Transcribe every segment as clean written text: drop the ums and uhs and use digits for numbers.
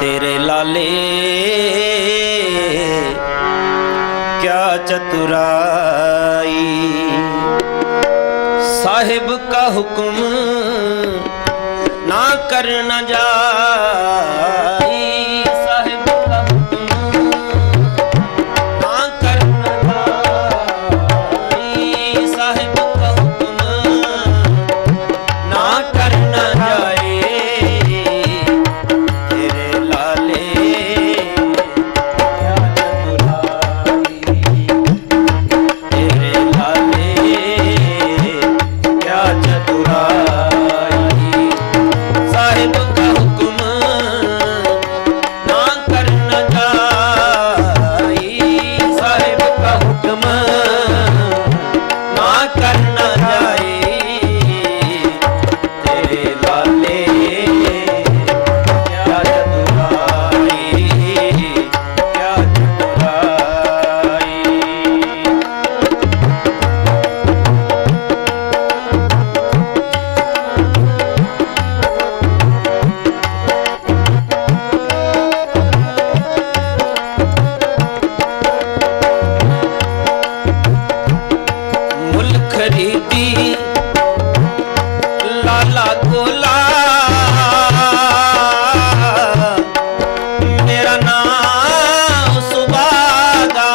तेरे लाले क्या चतुराई, साहिब का हुक्म ना करना जाई, साहिब का हुक्म ना करना जाई, साहिब का हुक्म ना करना जाए। तेरे लाले क्या चतुराई, तेरे लाले क्या चतुराई, साहिब का हुक्म ना करना जाई, साहिब का हुक्म ना करना जाए। तेरे लाले क्या चतुराई, क्या चतुराई। मुल्क खरीदी लाला गोला, मेरा नाम सुबादा,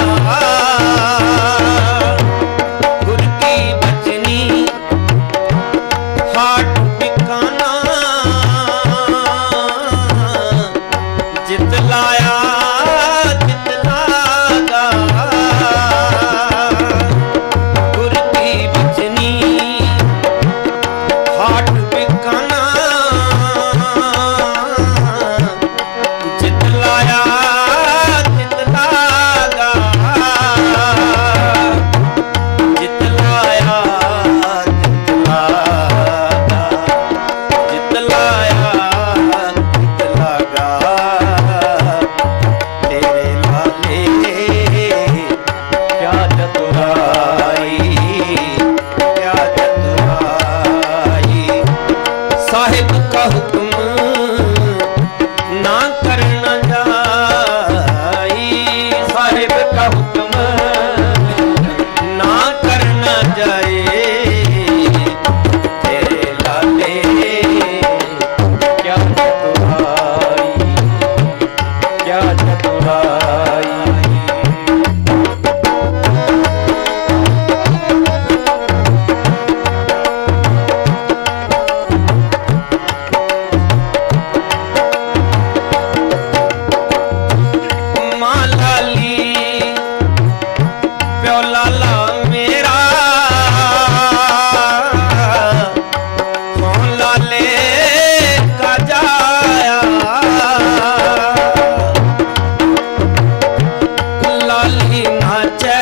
गुर की बचनी हाट बिकाना, जितलाया जितलागा, गुर की बचनी हाट बिकाना, जितलाया जितलागा, जितलाया जितलागा, जितलाया जितलागा। तेरे लाले क्या चतुराई, क्या चतुराई, साहिब का हुक्म ना करना जाई, साहिब का हुक्म ना करना जाए। तेरे लाले क्या चतुराई, क्या चतुराई। माँ लाली प्यो लाला मेरा, कौन लाले का जाया, लाली नाचे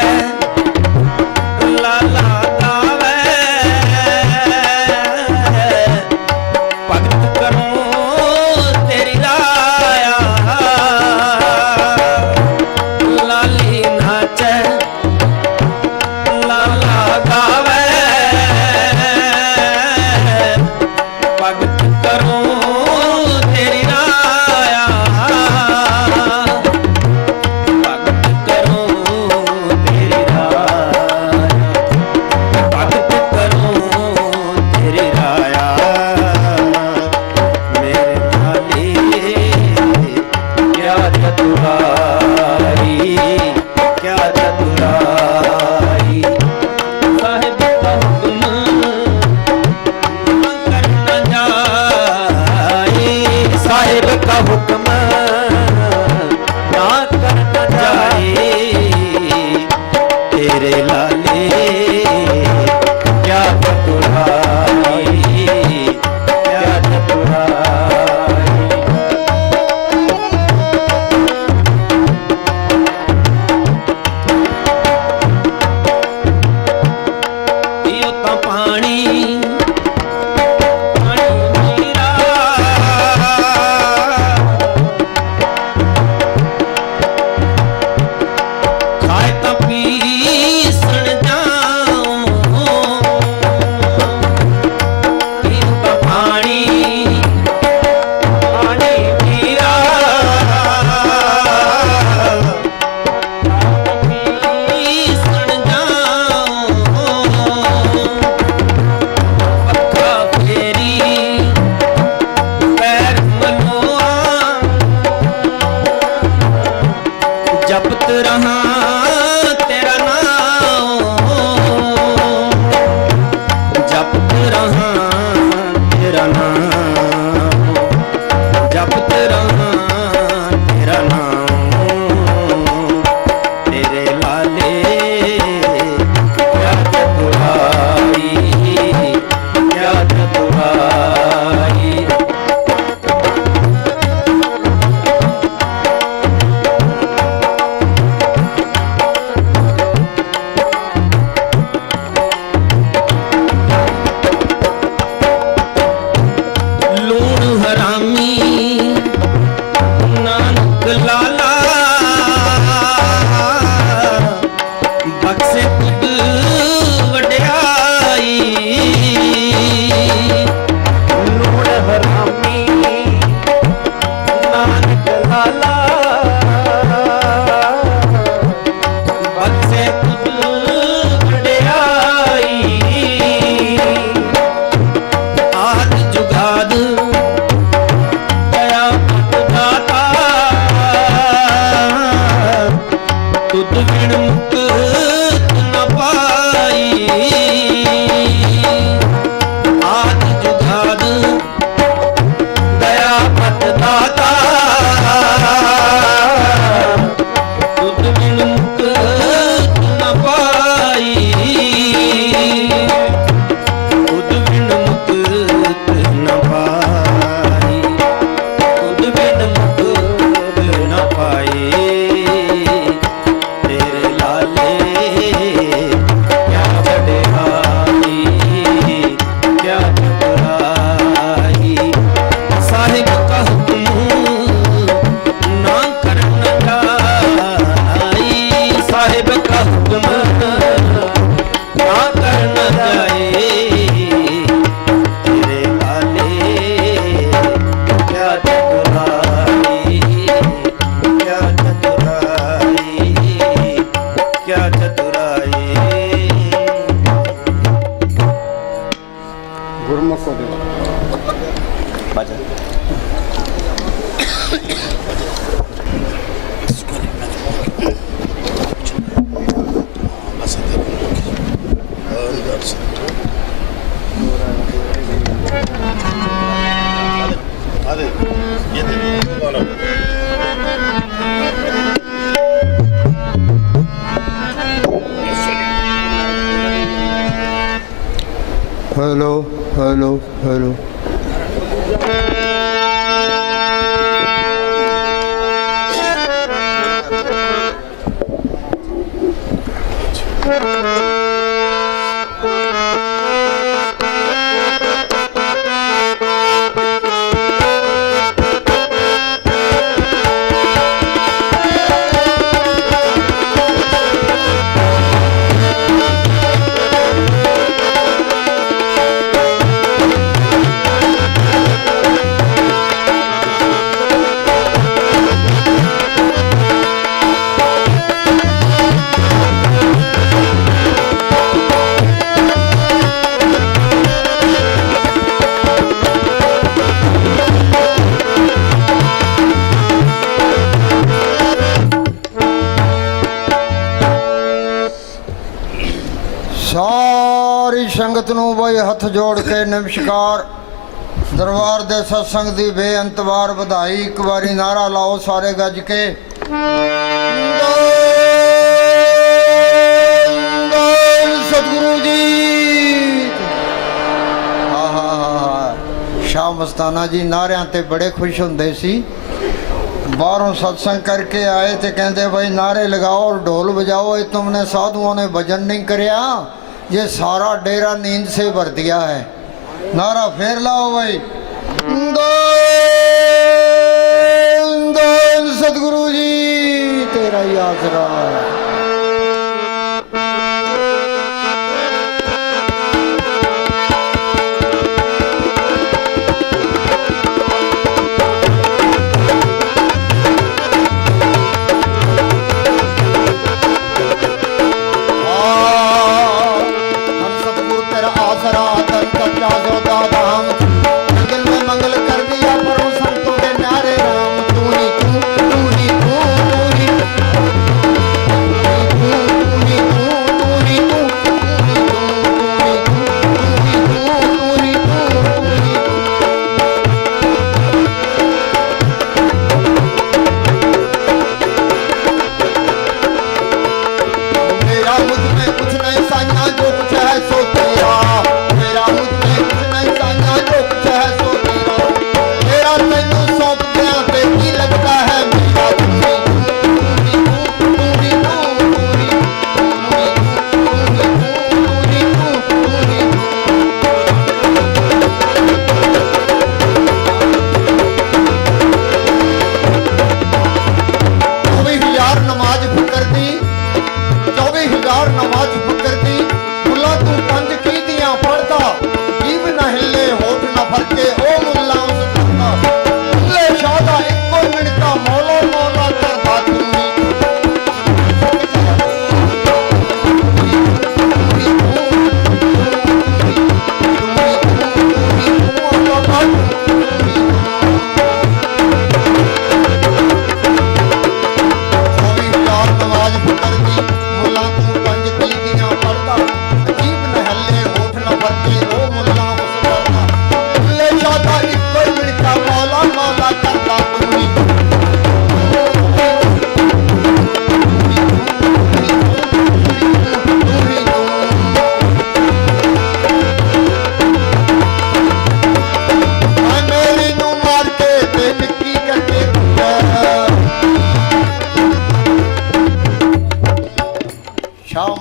लाला गावे, भगत करूं तेरी राया, लाली नाचे लाला गावे, भगत करूं तेरी राया, भगत करूं तेरी राया, भगत करूं तेरी राया। मेरे लाले क्या चतुराई, क्या चतुराई, साहिब का हुक्म ना करना जाए, साहिब का हुक्म ना करना जाए। तेरे लाले क्या चतुराई, क्या चतुराई। पियो ता पानी पानी मीरा, हेलो हेलो हेलो। सारी संगत नूं बई हथ जोड़ के नमस्कार। दरबार दे सत्संग दी बेअंत वार बधाई। एक बारी नारा लाओ सारे गज के। सतगुरु जी शाह मस्ताना जी नारियां ते बड़े खुश हुंदे सी। बाहरों सत्संग करके आए तो कहते भाई नारे लगाओ और ढोल बजाओ। ये तुमने साधुओं ने भजन नहीं करया, ये सारा डेरा नींद से भर दिया है। नारा फेर लाओ भाई। सतगुरु जी तेरा ही आसरा है।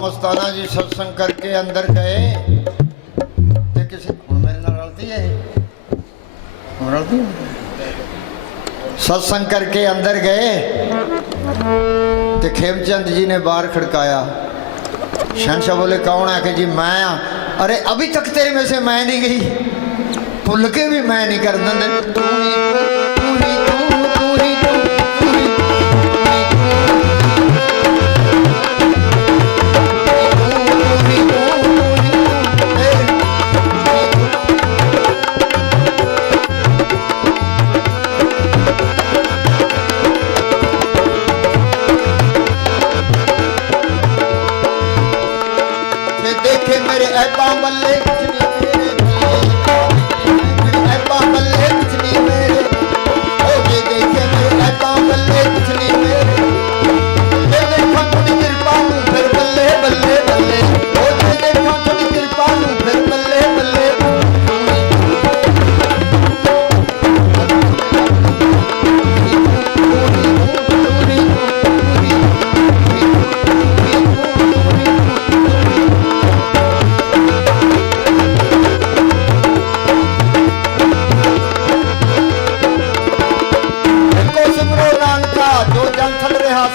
मस्ताना जी सत्संग करके अंदर गए ते किसी मेरे नाल रलती है रलती सत्संग करके अंदर गए ते खेमचंद जी ने बाहर खड़काया। शहनशाह बोले कौन है? कि जी मैं आ। अरे अभी तक तेरे में से मैं नहीं गई, भुल के भी मैं नहीं कर देंगे।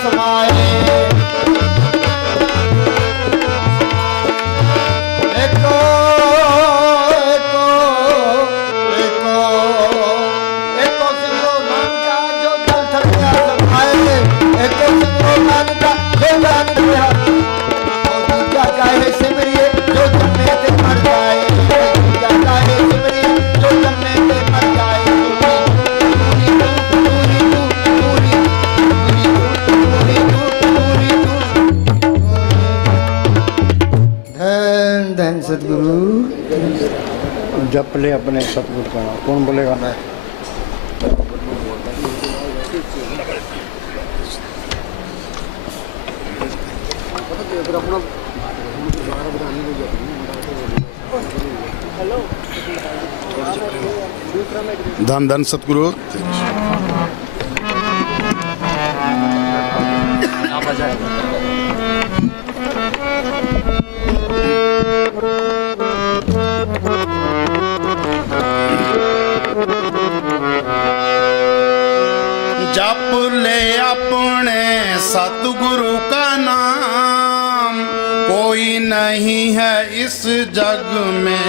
समाए। एको एको एको एको सिमरो नानका जो जल थकिया समाए। एको सिमरो नानका जो जान गया दूजा काहे सिमरिए जो जन्मे ते मर जाए। दूजा काहे सिमरिए जो जन्मे ते मर जाए। धन धन सतगुरु। जप ले अपने सतगुरु का नाम। कौन बोलेगा? मैं। धन धन सतगुरु। जप ले अपने सतगुरु का नाम, कोई नहीं है इस जग में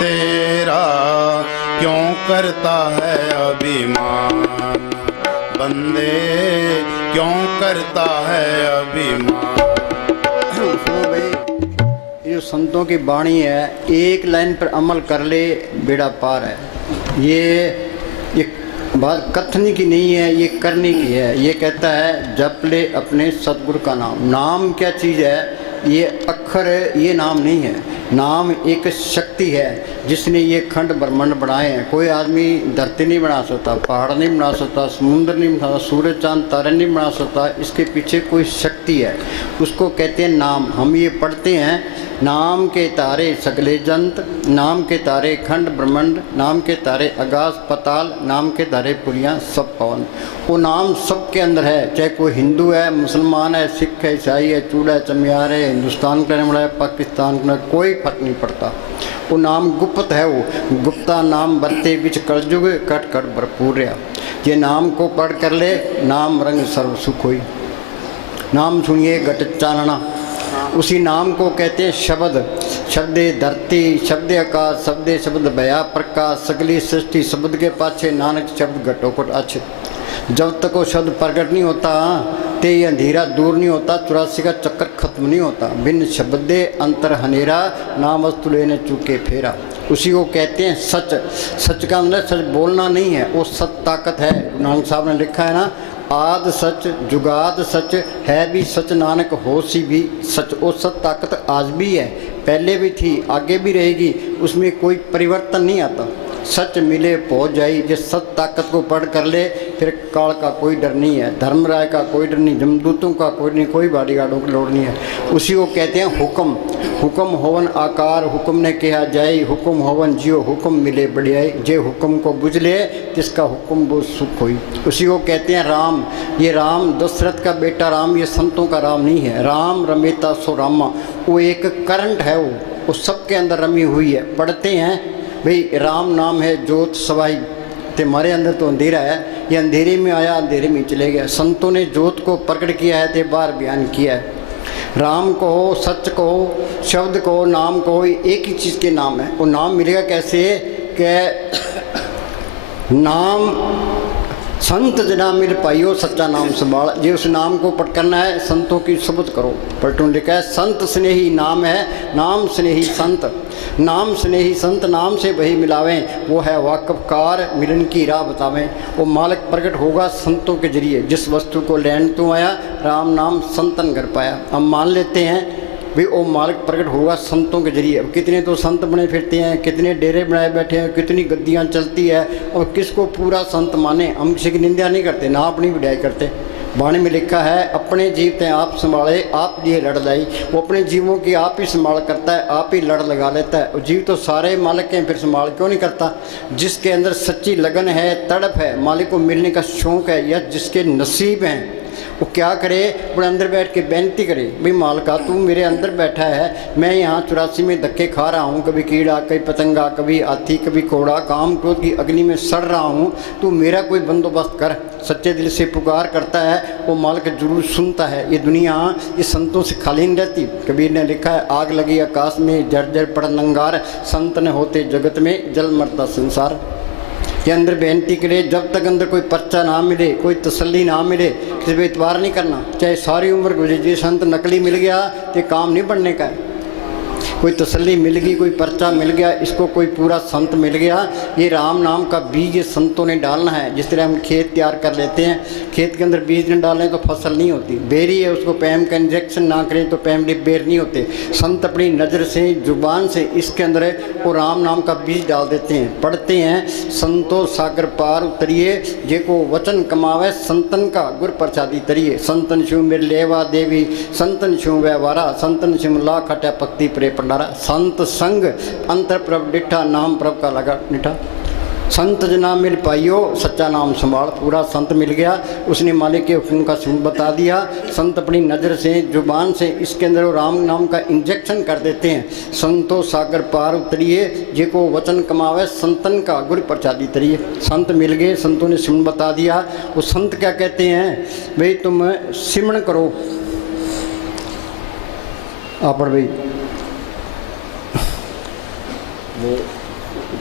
तेरा, क्यों करता है अभिमान बंदे, क्यों करता है अभिमान। सुनो भाई, ये जो संतों की वाणी है, एक लाइन पर अमल कर ले बेड़ा पार है। ये बात कथनी की नहीं है, ये करने की है। ये कहता है जप ले अपने सतगुरु का नाम। नाम क्या चीज़ है? ये अक्षर है, ये नाम नहीं है। नाम एक शक्ति है जिसने ये खंड ब्रह्मांड बनाए हैं। कोई आदमी धरती नहीं बना सकता, पहाड़ नहीं बना सकता, समुद्र नहीं बना सकता, सूरज चांद तारे नहीं बना सकता। इसके पीछे कोई शक्ति है, उसको कहते हैं नाम। हम ये पढ़ते हैं, नाम के तारे सगले जंत, नाम के तारे खंड ब्रह्मांड, नाम के तारे आकाश पताल, नाम के तारे पुरियाँ सब पवन। वो नाम सबके अंदर है, चाहे कोई हिंदू है, मुसलमान है, सिख है, ईसाई है, चूड़ा चमियार है, हिंदुस्तान का रहने वाला है, पाकिस्तान का, कोई फर्क नहीं पड़ता। वो नाम गुप्त है। वो गुप्ता नाम बरते बिच कलयुग, कट कट भरपूर। ये नाम को पढ़ कर ले, नाम रंग सर्व सुख होई। नाम सुनिए घट चानना, उसी नाम को कहते हैं शब्द। शब्दे धरती, शब्दे आकाश, शब्दे शब्द भया प्रकाश, सगली सृष्टि शब्द के पाछे नानक शब्द घटोकट अच्छे। जब तक वो शब्द प्रकट नहीं होता, ते ये अंधेरा दूर नहीं होता, 84 का चक्कर खत्म नहीं होता। बिन शब्दे अंतर हनेरा, नाम वस्तु लेने चुके फेरा। उसी को कहते हैं सच। सच का अंदर सच बोलना नहीं है, वो सत ताकत है। नानक साहब ने लिखा है ना, आद सच जुगाद सच, है भी सच नानक होशी भी सच। वो सत ताकत आज भी है, पहले भी थी, आगे भी रहेगी, उसमें कोई परिवर्तन नहीं आता। सच मिले पहुँच जाई। जिस सत ताकत को पढ़ कर ले, फिर काल का कोई डर नहीं है, धर्मराय का कोई डर नहीं, जमदूतों का कोई नहीं, कोई बॉडीगार्डों की लोड़ नहीं है। उसी को कहते हैं हुक्म। हुक्म होवन आकार, हुक्म ने कहा जाए, हुक्म होवन जियो, हुक्म मिले बढ़ियाई। जे हुक्म को बुझ ले, जिसका हुक्म वो सुख हुई। उसी को कहते हैं राम। ये राम दशरथ का बेटा राम, ये संतों का राम नहीं है। राम रमेता सो रामा, वो एक करंट है, वो सबके अंदर रमी हुई है। पढ़ते हैं भाई, राम नाम है जोत सवाई, ते हमारे अंदर तो अंधेरा है, ये अंधेरे में आया, अंधेरे में चले गया। संतों ने जोत को प्रकट किया है, ते बार बयान किया है। राम कहो, सच कहो, शब्द कहो, नाम कहो, एक ही चीज़ के नाम है। वो नाम मिलेगा कैसे? कि नाम संत जना मिल पाइयो, सच्चा नाम संभाल। जे उस नाम को पढ़ करना है, संतों की शब्द करो। पलटून लिखा है, संत स्नेही नाम है, नाम स्नेही संत। नाम स्नेही संत, नाम से वही मिलावें, वो है वाकफकार, मिलन की राह बतावें। वो मालिक प्रकट होगा संतों के जरिए। जिस वस्तु को लेन तो आया, राम नाम संतन कर पाया। हम मान लेते हैं भाई वो मालिक प्रकट होगा संतों के जरिए। अब कितने तो संत बने फिरते हैं, कितने डेरे बनाए बैठे हैं, कितनी गद्दियाँ चलती है, और किसको पूरा संत माने। हम किसी की निंदा नहीं करते, ना अपनी विदाई करते। वाणी में लिखा है, अपने जीव ते आप संभाले, आप लिए लड़ लाई। वो अपने जीवों की आप ही संभाल करता है, आप ही लड़ लगा लेता है। जीव तो सारे मालिक हैं, फिर संभाल क्यों नहीं करता? जिसके अंदर सच्ची लगन है, तड़प है, मालिक को मिलने का शौक़ है, या जिसके नसीब हैं, वो क्या करे, अपने अंदर बैठ के बेनती करे, भाई मालका तू मेरे अंदर बैठा है, मैं यहाँ 84 में धक्के खा रहा हूँ, कभी कीड़ा कभी पतंगा कभी हाथी कभी घोड़ा, काम क्रोध की अग्नि में सड़ रहा हूँ, तू मेरा कोई बंदोबस्त कर। सच्चे दिल से पुकार करता है, वो मालिक जरूर सुनता है। ये दुनिया ये संतों से खाली नहीं रहती। कबीर ने लिखा है, आग लगी आकाश में जर्जर पड़ नंगार, संत न होते जगत में जल मरता संसार। ये अंदर बेनती करे, जब तक अंदर कोई पर्चा ना मिले, कोई तसल्ली ना मिले, किसी पर इतबार नहीं करना। चाहे सारी उम्र गुजर जाए, संत नकली मिल गया तो काम नहीं बनने का है। कोई तसल्ली मिल गई, कोई पर्चा मिल गया, इसको कोई पूरा संत मिल गया, ये राम नाम का बीज संतों ने डालना है। जिस तरह हम खेत तैयार कर लेते हैं, खेत के अंदर बीज न डालें तो फसल नहीं होती। बेरी है, उसको पैम का इंजेक्शन ना करें तो पैमडी बेर नहीं होते। संत अपनी नज़र से, जुबान से इसके अंदर वो राम नाम का बीज डाल देते हैं। पढ़ते हैं, संतो सागर पार उतरिए, जे को वचन कमावे, संतन का गुर प्रसादी तरिए। संतन शिव मेरे लेवा देवी, संतन शिव व्यवहारा, संतन शिव ला खटा पक्ति प्रे पंडारा। संत संग अंतर प्रभ डिठा, नाम प्रभ का लगा निठा। संत जना मिल पाइयो, सच्चा नाम संभाल। पूरा संत मिल गया, उसने मालिक के हुक्म का सुन बता दिया। संत अपनी नज़र से, जुबान से इसके अंदर राम नाम का इंजेक्शन कर देते हैं। संतो सागर पार उतरिए, जे को वचन कमावे, संतन का गुर प्रसादी तरिए। संत मिल गए, संतों ने सुन बता दिया। वो संत क्या कहते हैं, भाई तुम सिमरण करो। आप भाई वो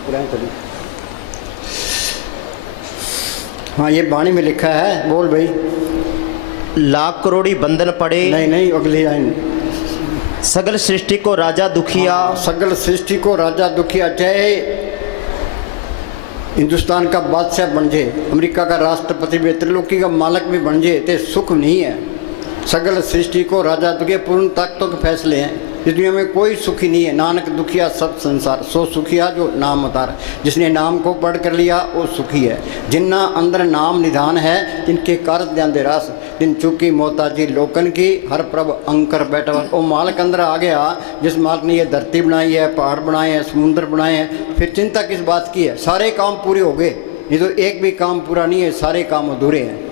चलिए, हाँ ये वाणी में लिखा है, बोल भाई। लाख करोड़ी बंधन पड़े, नहीं अगली लाइन। सगल सृष्टि को राजा दुखिया, सगल सृष्टि को राजा दुखिया। चाहे हिंदुस्तान का बादशाह बन जाए, अमेरिका का राष्ट्रपति भी, त्रिलोकी का मालिक भी बन जाए, तो सुख नहीं है। सगल सृष्टि को राजा दुखिया, पूर्ण ताकतों के फैसले हैं। इस दुनिया में कोई सुखी नहीं है। नानक दुखिया सब संसार, सो सुखिया जो नाम उतार। जिसने नाम को पढ़ कर लिया वो सुखी है। जिन्ना अंदर नाम निधान है, जिनके कारत ध्यान रास, दिन चुकी मोहताजी लोकन की, हर प्रभ अंकर बैठा। वो मालिक अंदर आ गया, जिस मालिक ने ये धरती बनाई है, पहाड़ बनाए हैं, समुद्र बनाए हैं, फिर चिंता किस बात की है। सारे काम पूरे हो गए, ये तो एक भी काम पूरा नहीं है, सारे काम अधूरे हैं।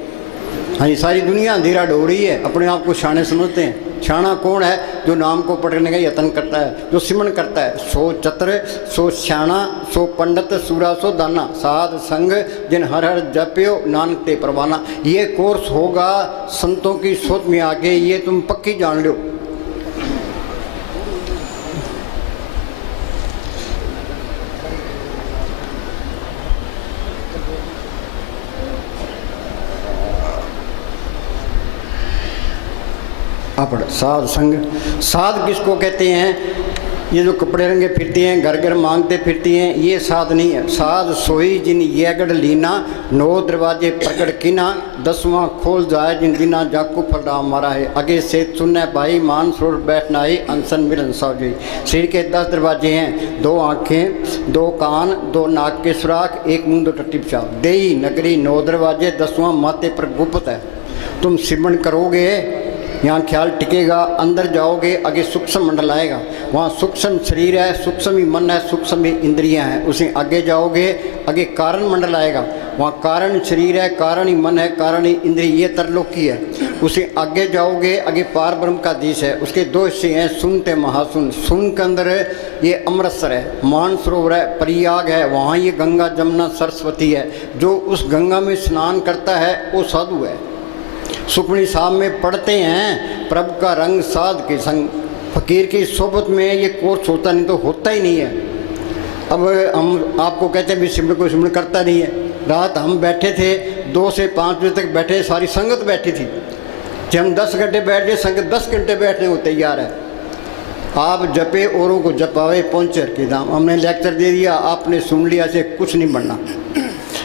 हाँ जी, सारी दुनिया अंधेरा ढो रही है, अपने आप को शाने समझते हैं। शाना कौन है, जो नाम को पढ़ने का यत्न करता है, जो सिमरण करता है। सो चतुर सो श्याणा, सो पंडित सूरा सो दाना, साध संग जिन हर हर जप्यो, नानक ते परवाना। ये कोर्स होगा संतों की सोच में आगे, ये तुम पक्की जान लो। साध संग, साध किसको कहते हैं? ये जो कपड़े रंगे फिरती हैं, घर घर मांगते फिरती हैं, ये साध नहीं है। साध सोई जिन ये गढ़ लीना, 9 दरवाजे प्रकट कीना, 10वां खोल जाए जिन दिना जाकू फलरा मारा है। आगे से सुनने भाई मान सुर बैठना ही, अनसन मिलन सावजी। शरीर के 10 दरवाजे हैं, 2 आँखें, 2 कान, 2 नाक के सुराख, 1 मुंह, 2 टट्टी पेशाब। देई नगरी 9 दरवाजे, 10वां माथे पर गुप्त है। तुम सिमरण करोगे, यहाँ ख्याल टिकेगा। अंदर जाओगे, आगे सूक्ष्म मंडल आएगा, वहाँ सूक्ष्म शरीर है, सूक्ष्म ही मन है, सूक्ष्म ही इंद्रियाँ हैं। उसे आगे जाओगे, आगे कारण मंडल आएगा, वहाँ कारण शरीर है, कारण ही मन है, कारण ही इंद्रिय, ये तरलोकी है। उसे आगे जाओगे, आगे पार ब्रह्म का देश है। उसके 2 हिस्से हैं, सुनते महासुन। सुन के अंदर ये अमृतसर है, मानसरोवर है, प्रयाग है, वहाँ ये गंगा जमुना सरस्वती है। जो उस गंगा में स्नान करता है वो साधु है। सुखमनी साहब में पढ़ते हैं, प्रभु का रंग साध के संग। फकीर की सोबत में ये कोर्स होता नहीं तो होता ही नहीं है। अब हम आपको कहते हैं भी सिमरन कोई सिमरन करता नहीं है। रात हम बैठे थे, 2 से 5 बजे तक बैठे, सारी संगत बैठी थी। जब हम 10 घंटे बैठ गए, संगत 10 घंटे बैठने को तैयार है। आप जपे औरों को जपावे, पहुँचे के दाम। हमने लेक्चर दे दिया, आपने सुन लिया, से कुछ नहीं बनना।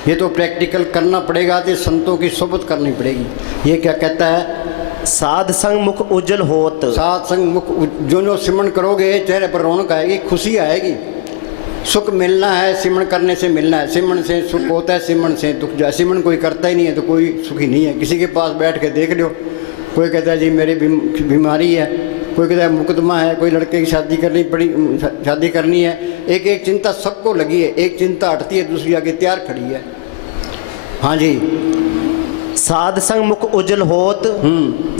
ये तो प्रैक्टिकल करना पड़ेगा, तो संतों की सोबत करनी पड़ेगी। ये क्या कहता है? साध संग मुख उज्जवल होत। साध संग मुख, जो सिमरण करोगे चेहरे पर रौनक आएगी, खुशी आएगी। सुख मिलना है, सिमरण करने से मिलना है। सिमरण से सुख होता है, सिमरण से दुख जाए। सिमरण कोई करता ही नहीं है तो कोई सुखी नहीं है। किसी के पास बैठ के देख लो, कोई कहता है जी मेरी बीमारी है, कोई कहता है मुकदमा है, कोई लड़के की शादी करनी है। एक एक चिंता सबको लगी है, एक चिंता हटती है, दूसरी आगे तैयार खड़ी है। हाँ जी, साध संग मुख उज्जल होत,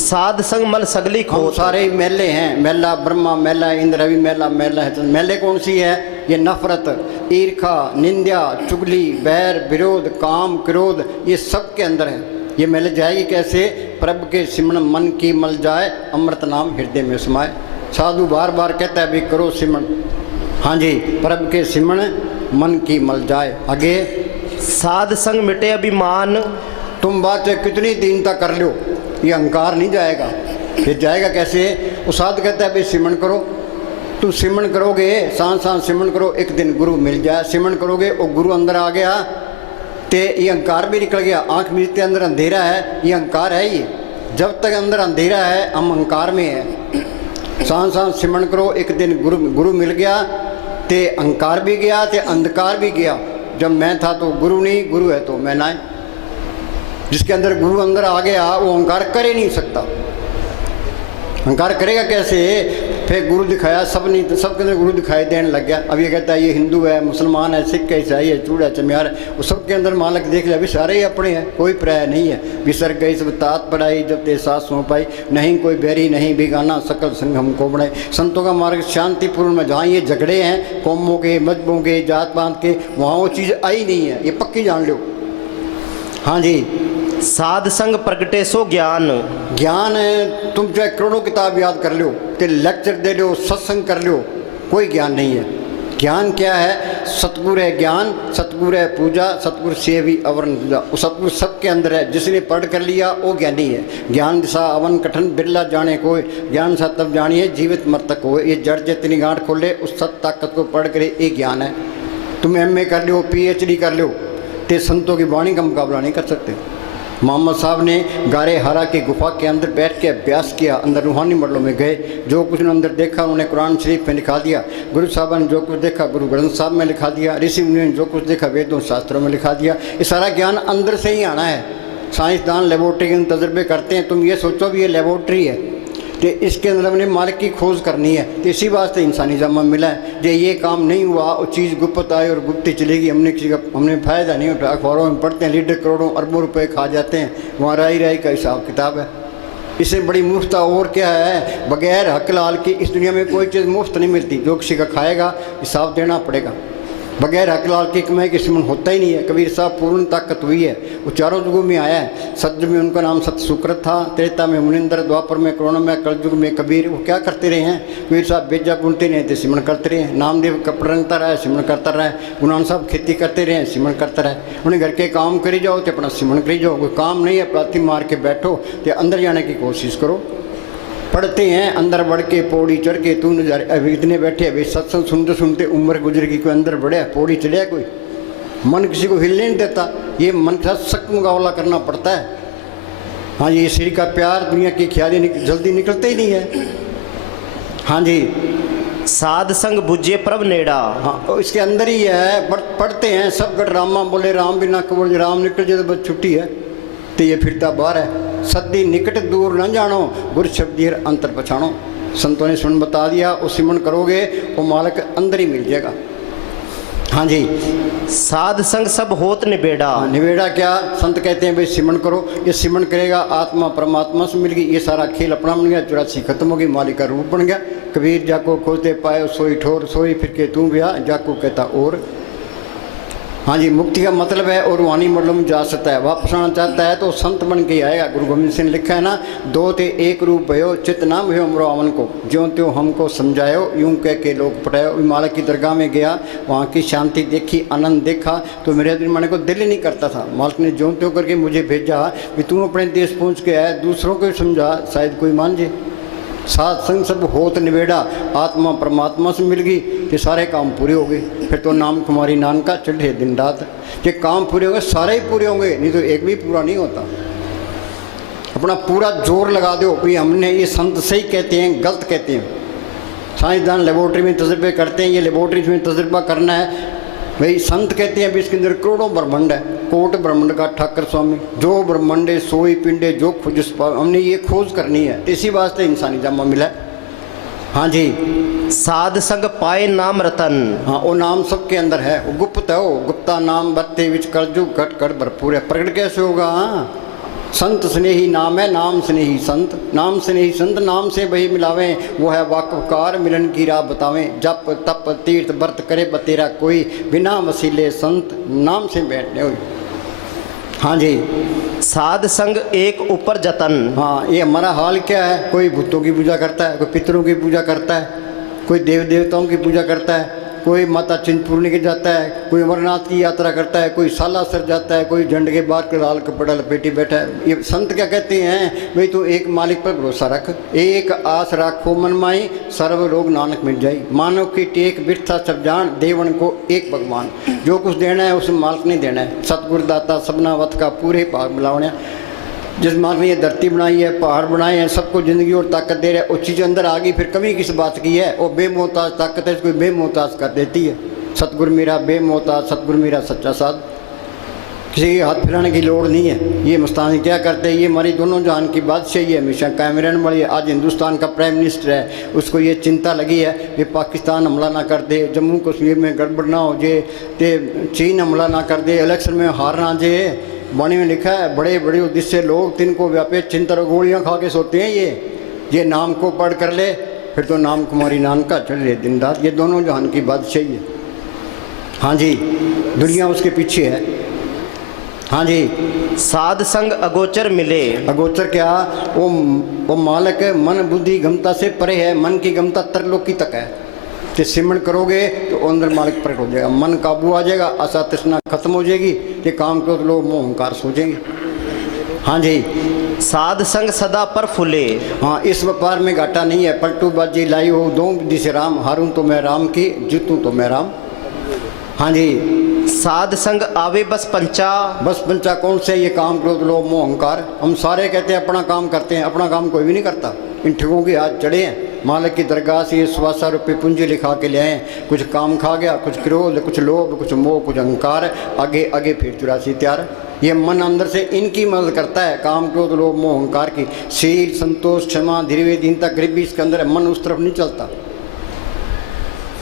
साध संग मल सगली हम खोत। सारे ही मेले हैं, मेला ब्रह्मा मेला, इंद्र भी मेला, मेला है। तो मेले कौन सी है? ये नफरत, ईर्खा, निंदा, चुगली, बैर, विरोध, काम, क्रोध, ये सब के अंदर है। ये मेले जाएगी कैसे? प्रभु के सिमरण मन की मल जाए, अमृत नाम हृदय में समाए। साधु बार बार कहता है भी करो सिमरण। हाँ जी, प्रभु के सिमरण मन की मल जाए। आगे, साध संग मिटे अभिमान, तुम बात चाहे कितनी दीनता कर लो, ये अहंकार नहीं जाएगा। ये जाएगा कैसे? वो साध कहता है भाई सिमरण करो। तुम सिमरण करोगे, सांस सांस सिमरण करो, एक दिन गुरु मिल जाए। सिमरण करोगे, वो गुरु अंदर आ गया तो ये अहंकार भी निकल गया। आँख मीचते अंदर अंधेरा है, ये अहंकार है। ये जब तक अंदर अंधेरा है हम अहंकार में है। सांस सांस सिमरण करो, एक दिन गुरु मिल गया तो अहंकार भी गया तो अंधकार भी गया। जब मैं था तो गुरु नहीं, गुरु है तो मैं ना। जिसके अंदर गुरु अंदर आ गया वो अहंकार कर ही नहीं सकता। अहंकार करेगा कैसे? फिर गुरु दिखाया, सब नहीं तो सबके अंदर गुरु दिखाई देने लग गया। अब ये कहता है ये हिंदू है, मुसलमान है, सिख है, ईसाई है, चूड़ा चमियार है, वो सबके अंदर मालक देख लिया, अभी सारे ही अपने हैं, कोई प्राय नहीं है। विसर गई सब तात पढ़ाई, जब ते साथ सो पाई, नहीं कोई बैरी नहीं बिगाना, सकल संग हमको बढ़ाए। संतों का मार्ग शांतिपूर्ण में, जहाँ ये झगड़े हैं कौमों के, मजहबों के, जात पात के, वहाँ वो चीज़ आई नहीं है, ये पक्की जान लो। हाँ जी, साध संग प्रगटे सो ज्ञान, ज्ञान है। तुम चाहे करोड़ों किताब याद कर लो, ते लेक्चर दे लो, सत्संग कर लो, कोई ज्ञान नहीं है। ज्ञान क्या है? सतगुरु है ज्ञान, सतगुरु है पूजा, सतगुरु से भी अवरण पूजा। वो सतगुरु सबके अंदर है। जिसने पढ़ कर लिया वो ज्ञानी है। ज्ञान दिशा अवन कठन बिरला जाने कोई, ज्ञान सा तब जानिए जीवित मर्तक हो। ये जड़ जितनी गांठ खोले उस सत ताकत को पढ़ करे, ये ज्ञान है। तुम MA कर लो, PhD कर लो, ते संतों की वाणी का मुकाबला नहीं कर सकते। मोहम्मद साहब ने गारे हरा की गुफा के अंदर बैठ के अभ्यास किया, अंदर रूहानी मरलों में गए, जो कुछ उन्होंने अंदर देखा उन्होंने कुरान शरीफ में लिखा दिया। गुरु साहब ने जो कुछ देखा गुरु ग्रंथ साहब में लिखा दिया। ऋषि मुनि ने जो कुछ देखा वेदों शास्त्रों में लिखा दिया। ये सारा ज्ञान अंदर से ही आना है। साइंसदान लेबोरेटरी के तजर्बे करते हैं, तुम ये सोचो भी ये लेबोरेटरी है तो इसके अंदर हमने मालिक की खोज करनी है। तो इसी वास्ते इंसानी जमा मिला है। जो ये काम नहीं हुआ वो चीज़ गुप्त आई और गुप्त चलेगी, हमने फ़ायदा नहीं उठाया। अखबारों में पढ़ते हैं लीडर करोड़ों अरबों रुपए खा जाते हैं, वहाँ राई का हिसाब किताब है। इससे बड़ी मुफ्ता और क्या है? बगैर हक लाल की इस दुनिया में कोई चीज़ मुफ्त नहीं मिलती। जो किसी का खाएगा हिसाब देना पड़ेगा। बगैर हक लाल की कमाई के सिमन होता ही नहीं है। कबीर साहब पूर्ण ताकत हुई है, वो चारों युगों में आया है। सतयुग में उनका नाम सत सुकृत था, त्रेता में मुनिंदर, द्वापर में करुणा में, कलयुग में कबीर। वो क्या करते रहे हैं? कबीर साहब बेजा बुनते रहे थे, सिमन करते रहे। नामदेव कपड़ रंगता रहा, सिमन करता रहा। गुरु नानक साहब खेती करते रहे, सिमन करता रहे। उन्हें घर के काम करी जाओ तो अपना सिमन करी जाओ। कोई काम नहीं है प्रार्थी मार के बैठो तो अंदर जाने की कोशिश करो। पढ़ते हैं अंदर बढ़ के पौड़ी चढ़ के, तू नजारे अभी इतने बैठे अभी सत्संग सुनते सुनते उम्र गुजरेगी, कोई अंदर बढ़े पौड़ी चढ़े, कोई मन किसी को हिलने नहीं देता। ये मन के साथ सख्त मुकाबला करना पड़ता है। हाँ जी, शरीर का प्यार दुनिया की ख्याली जल्दी निकलते ही नहीं है। हाँ जी, साध संग बुझे प्रभ नेड़ा, हाँ इसके अंदर ही है। पढ़ते हैं सब गट रामा बोले राम बिना कबूल, राम निकल जाए तो बस छुट्टी है, तो ये फिरता बाहर है। सदी निकट दूर न जानो, गुरु शब्द अंतर पछाणो। संतों ने सुन बता दिया, वो सिमरण करोगे वो मालिक अंदर ही मिल जाएगा। हाँ जी, साध संग सब होत निबेड़ा। निबेड़ा क्या? संत कहते हैं भाई सिमरण करो, ये सिमरण करेगा आत्मा परमात्मा से मिल गई। ये सारा खेल अपना बन गया, 84 खत्म हो गई, मालिक का रूप बन गया। कबीर जाको खोजते पाए सोई ठोर, सोई फिर के तू ब्याह, जाको कहता और। हाँ जी, मुक्ति का मतलब है और वाणी मतलब में जा सकता है। वापस आना चाहता है तो संत बन के आएगा। गुरु गोविंद सिंह ने लिखा है ना, दो ते एक रूप भयो, चित नाम भयो अमरो अमन को, ज्यों त्यों हमको समझायो, यूं कह के लोग पटायो। मालिक की दरगाह में गया, वहाँ की शांति देखी, आनंद देखा तो मेरे दिल मन को दिल ही नहीं करता था। मालिक ने ज्यों त्यों करके मुझे भेजा कि तू अपने देश पहुँच के आया, दूसरों को समझा, शायद कोई मान जाए। साध संग सब होत निबेड़ा, आत्मा परमात्मा से मिल गई, ये सारे काम पूरे हो गए। फिर तो नाम कुमारी नान का चढ़े दिन रात। ये काम पूरे होंगे, सारे ही पूरे होंगे, नहीं तो एक भी पूरा नहीं होता। अपना पूरा जोर लगा दो भाई हमने ये संत सही कहते हैं गलत कहते हैं। साइंसदान लेबोरेटरी में तजर्बे करते हैं, ये लेबोरेटरी में तजर्बा करना है भाई। संत कहते हैं भी इसके अंदर करोड़ों ब्रह्मांड है, कोट ब्रह्मांड का ठाकर स्वामी, जो ब्रह्मांडे सोई पिंडे जो खोज, हमने ये खोज करनी है। इसी वास्ते इंसानी जन्म मिला है। हाँ जी, साध संग पाए नाम रतन। हाँ, वो नाम सबके अंदर है, वो गुप्त है। वो गुप्ता नाम बत्ते विच कलजुग घट कर भरपूर है। प्रकट कैसे होगा? संत स्नेही नाम है, नाम स्नेही संत, नाम स्नेही संत, नाम से वही मिलावें, वो है वाकफकार, मिलन की राह बतावें। जप तप तीर्थ व्रत करे बतेरा कोई, बिना वसीले संत, नाम से बैठने हुई। हाँ जी, साध संग एक ऊपर जतन। हाँ, ये हमारा हाल क्या है, कोई भूतों की पूजा करता है, कोई पितरों की पूजा करता है, कोई देव देवताओं की पूजा करता है, कोई माता चिंतपूर्णी के जाता है, कोई अमरनाथ की यात्रा करता है, कोई सालासर जाता है, कोई झंड के बाद लाल कपड़ा लपेटी बैठा है। ये संत क्या कहते हैं, भाई तू एक मालिक पर भरोसा रख, एक आस राखो मन माई, सर्व रोग नानक मिट जाई। मानव की टेक बिरथा सब जान, देवन को एक भगवान। जो कुछ देना है उसे मालिक नहीं देना है। सतगुरु दाता सबना वत का पूरे भाग मिलावना। जिस मालिक ने ये धरती बनाई है, पहाड़ बनाए हैं, सबको ज़िंदगी और ताकत दे रहा है, वो चीज़ अंदर आ गई, फिर कमी किस बात की है। वो बेमोहताज ताकत है, इसको बेमोहताज कर देती है। सतगुरु मेरा बेमोहताज, सतगुरु मेरा सच्चा साध, किसी के हाथ फिराने की लोड़ नहीं है। ये मस्तानी क्या करते हैं, ये हमारी दोनों जहान की बादशाही है, हमेशा कायम रहने वाली है। आज हिंदुस्तान का प्राइम मिनिस्टर है, उसको ये चिंता लगी है कि पाकिस्तान हमला ना कर दे, जम्मू कश्मीर में गड़बड़ ना हो जाए, ते चीन हमला ना कर दे, इलेक्शन में हार ना जाए। वाणी में लिखा है, बड़े बड़े उद्देश्य लोग तिनको व्यापे चिंता और गोलियाँ खा के सोते हैं। ये नाम को पढ़ कर ले, फिर तो नाम कुमारी नाम का चढ़ रहे दिन रात। ये दोनों जहान की बादशाही है। हाँ जी, दुनिया उसके पीछे है। हाँ जी, साध संग अगोचर मिले। अगोचर क्या, वो मालक मन बुद्धि गमता से परे है। मन की गमता तरलोकी तक है। तो सिमरण करोगे तो अंदर मालिक प्रकट हो जाएगा, मन काबू आ जाएगा, आशा तृष्णा खत्म हो जाएगी, ये काम करो तो लोग मोह अहंकार सोचेंगे। हाँ जी, साध संग सदा पर फूले। हाँ, इस व्यापार में घाटा नहीं है। पलटू बाजी लाई हो दो जिसे राम, हारूं तो मैं राम की, जीतूं तो मैं राम। हाँ जी, साध संग आवे बस पंचा। बस पंचा कौन से, ये काम करो तो लोग मोह अहंकार। हम सारे कहते हैं अपना काम करते हैं, अपना काम कोई भी नहीं करता। इन ठगों के हाथ चढ़े हैं। मालिक की दरगाह से 125 रुपये पूंजी लिखा के ले आए, कुछ काम खा गया, कुछ क्रोध, कुछ लोभ, कुछ मोह, कुछ अहंकार, आगे आगे फिर 84 तैयार। ये मन अंदर से इनकी मदद करता है, काम क्रोध लोभ मोह अहंकार की। शील संतोष क्षमा धीरे दीनता गरीबी इसके अंदर है, मन उस तरफ नहीं चलता।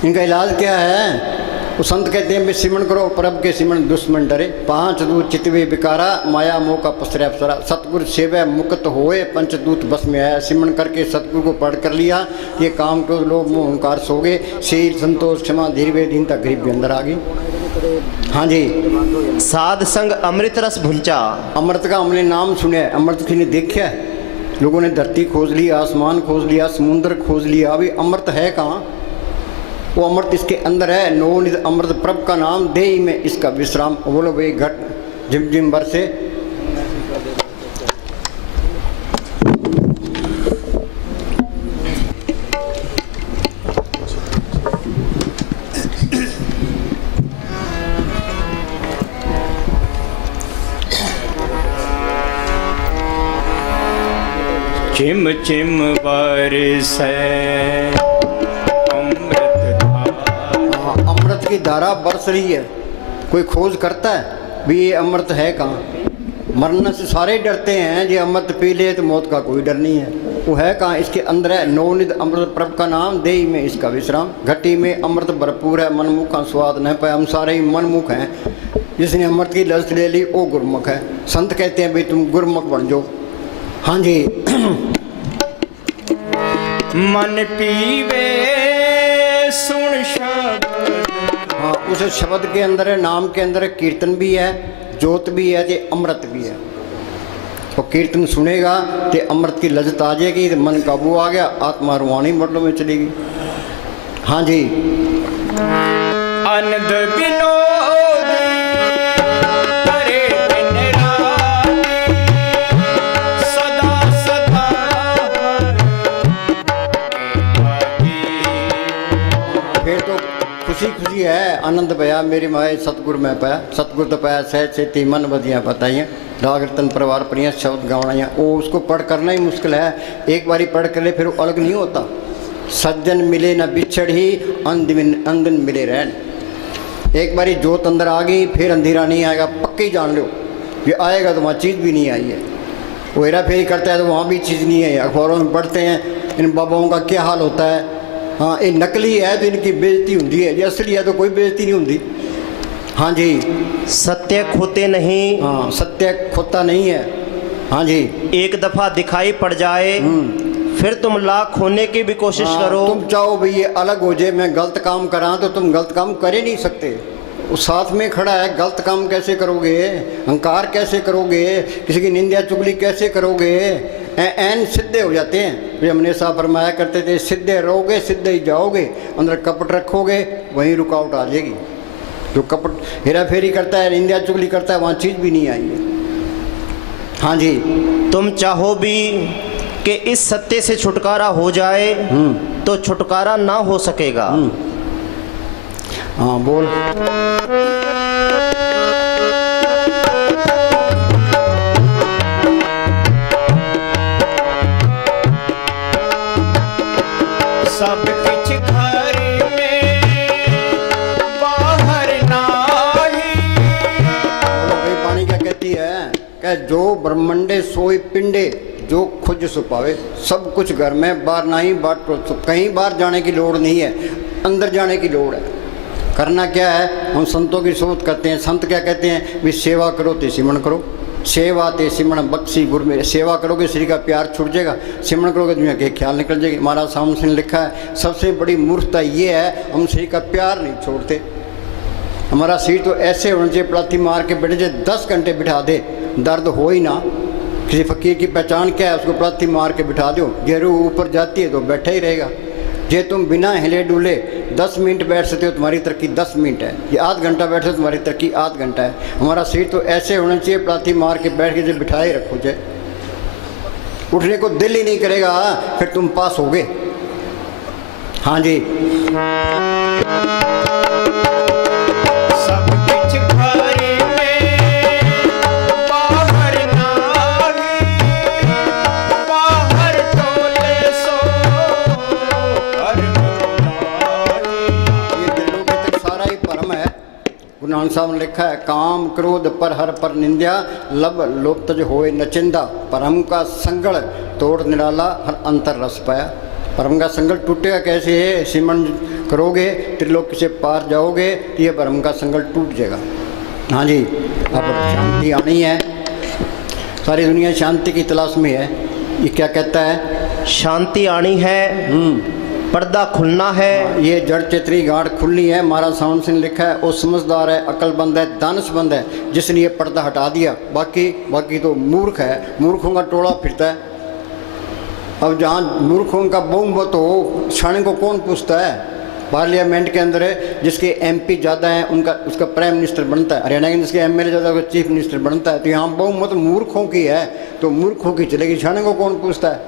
इनका इलाज क्या है, वो संत कहते हैं, सिमरण करो परब के सिमरण दुश्मन डरे। 5 दूत चितवे बिकारा, माया मोह का पसरे अप्सरा। सतगुरु सेवै मुक्त होए, पंचदूत बस में आया। सिमरण करके सतगुरु को पढ़ कर लिया, ये काम क्रोध लोभ मोह अहंकार सो गए। शील संतोष क्षमा धीरे दीनता गरीब भी अंदर आ गई। हाँ जी, साध संग अमृत रस भुंचा। अमृत का हमने नाम सुना है, अमृत किसी ने देखा है? लोगों ने धरती खोज लिया, आसमान खोज लिया, समुद्र खोज लिया, अभी अमृत है कहाँ? वो अमृत इसके अंदर है। नवनिध अमृत प्रभ का नाम, देही में इसका विश्राम। बोलो भाई, घट झिम झिम बरसे। चिम चिम बरसे अमृत की धारा बरस रही है। कोई खोज करता है भी ये अमृत है कहाँ? मरने से सारे डरते हैं, ये अमृत पी ले तो मौत का कोई डर नहीं है। वो है कहाँ? इसके अंदर है। नवनिध अमृत प्रभ का नाम, देही में इसका विश्राम। घटी में अमृत भरपूर है, मनमुख का स्वाद न पाए। हम सारे ही मनमुख हैं। जिसने अमृत की लज्जत ले ली वो गुरमुख है। संत कहते हैं भाई तुम गुरमुख बन जाओ। हाँ जी, मन पीवे सुन शब्द। हाँ, उस शब्द के अंदर है, नाम के अंदर है, कीर्तन भी है, जोत भी है, ते अमृत भी है। और कीर्तन सुनेगा ते अमृत की लज्जत आ जाएगी, तो मन काबू आ गया, आत्मा रुहानी मरलों में चलेगी। हाँ जी, अनंद विनोद करे दिन रात, सदा सदा फिर तो खुशी खुशी है, आनंद पाया मेरी माए सतगुरु में पाया। सतगुरु तो पाया सहज सेती मन बदियाँ बताइयाँ, राग रतन परिवार परियाँ शब्द गावनाइयाँ। वो उसको पढ़ करना ही मुश्किल है। एक बारी पढ़ कर ले फिर वो अलग नहीं होता। सज्जन मिले न बिछड़ ही, अंधन मिले रहन। एक बारी जोत अंदर आ गई फिर अंधेरा नहीं आएगा, पक्की जान लो। ये आएगा तो वहाँ चीज़ भी नहीं आई है। वो हेरा फेरी करता है तो वहाँ भी चीज़ नहीं है। अखबारों में पढ़ते हैं इन बाबाओं का क्या हाल होता है। हाँ, ये नकली है तो इनकी बेइज्जती होती है, ये असली है तो कोई बेइज्जती नहीं होती। हाँ जी, सत्य खोते नहीं। हाँ, सत्य खोता नहीं है। हाँ जी। एक दफा दिखाई पड़ जाए फिर तुम लाख होने की भी कोशिश हाँ, करो। तुम चाहो भाई ये अलग हो जाए, मैं गलत काम करा, तो तुम गलत काम कर ही नहीं सकते। वो साथ में खड़ा है, गलत काम कैसे करोगे, अहंकार कैसे करोगे, किसी की निंदा चुगली कैसे करोगे। एन सीधे हो जाते हैं। वे हमने साहब फरमाया करते थे, सीधे रहोगे सीधे ही जाओगे, अंदर कपट रखोगे वहीं रुकावट आ जाएगी। जो कपट हेरा फेरी करता है, निंदा चुगली करता है, वहाँ चीज़ भी नहीं आएगी। हाँ जी। तुम चाहो भी कि इस सत्य से छुटकारा हो जाए तो छुटकारा ना हो सकेगा। हाँ बोल। सब किछ घर में बाहर नाही। भाई पानी क्या कहती है, कह जो ब्रह्मंडे सोई पिंडे जो खुद सुपावे। सब कुछ घर में, बाहर नहीं, बाहर कहीं बाहर जाने की लोड़ नहीं है, अंदर जाने की लोड़ है। करना क्या है, हम संतों की सोच करते हैं। संत क्या कहते हैं, भी सेवा करो ते सिमरण करो। सेवा ते सिमरण बख्शी गुरु में। सेवा करोगे श्री का प्यार छूट जाएगा, सिमरण करोगे दुनिया के ख्याल निकल जाएगी। महाराज सामने से लिखा है, सबसे बड़ी मूर्खता ये है हम श्री का प्यार नहीं छोड़ते। हमारा शरीर तो ऐसे होना चाहिए, प्लाती मार के बैठे जाए 10 घंटे बिठा दे, दर्द हो ही ना। किसी फकीर की पहचान क्या है, उसको प्लाती मार के बिठा दो, ये रूह ऊपर जाती है तो बैठा ही रहेगा। जे तुम बिना हिले डुले 10 मिनट बैठ सकते हो, तुम्हारी तरक्की 10 मिनट है। ये आध घंटा बैठे हो, तुम्हारी तरक्की आध घंटा है। हमारा शरीर तो ऐसे होना चाहिए, प्लाती मार के बैठ के जब बिठाए रखो जाए, उठने को दिल ही नहीं करेगा, फिर तुम पास होगे। हाँ जी। सब किछ घर में बाहर नाही। बाहर टोले सो घर नाही। ये दिलों के तक सारा ही भरम है। गुरु नानक साहब ने लिखा है, काम क्रोध पर हर पर निंदा, लब लोभ तज होए नचिंदा। परम का संगल तोड़ निराला, हर अंतर रस पाया। परम का संगल टूटेगा कैसे है, सिमरण करोगे त्रिलोक से पार जाओगे, तो ये परम का संगल टूट जाएगा। हाँ जी। अब शांति आनी है, सारी दुनिया शांति की तलाश में है। ये क्या कहता है, शांति आनी है, पर्दा खुलना है। ये जड़ चेतरी गांठ खुलनी है। महाराज सावन सिंह लिखा है, वो समझदार है, अक्लमंद है, दानशमंद है, जिसने ये पर्दा हटा दिया। बाकी तो मूर्ख है, मूर्खों का टोला फिरता है। अब जहाँ मूर्खों का बहुमत हो, शाणे को कौन पूछता है। पार्लियामेंट के अंदर जिसके MP ज़्यादा हैं उसका प्राइम मिनिस्टर बनता है। हरियाणा के जिसके MLA ज़्यादा उसका चीफ मिनिस्टर बनता है। तो यहाँ बहुमत मूर्खों की है, तो मूर्खों की चलेगी, शाणे को कौन पूछता है।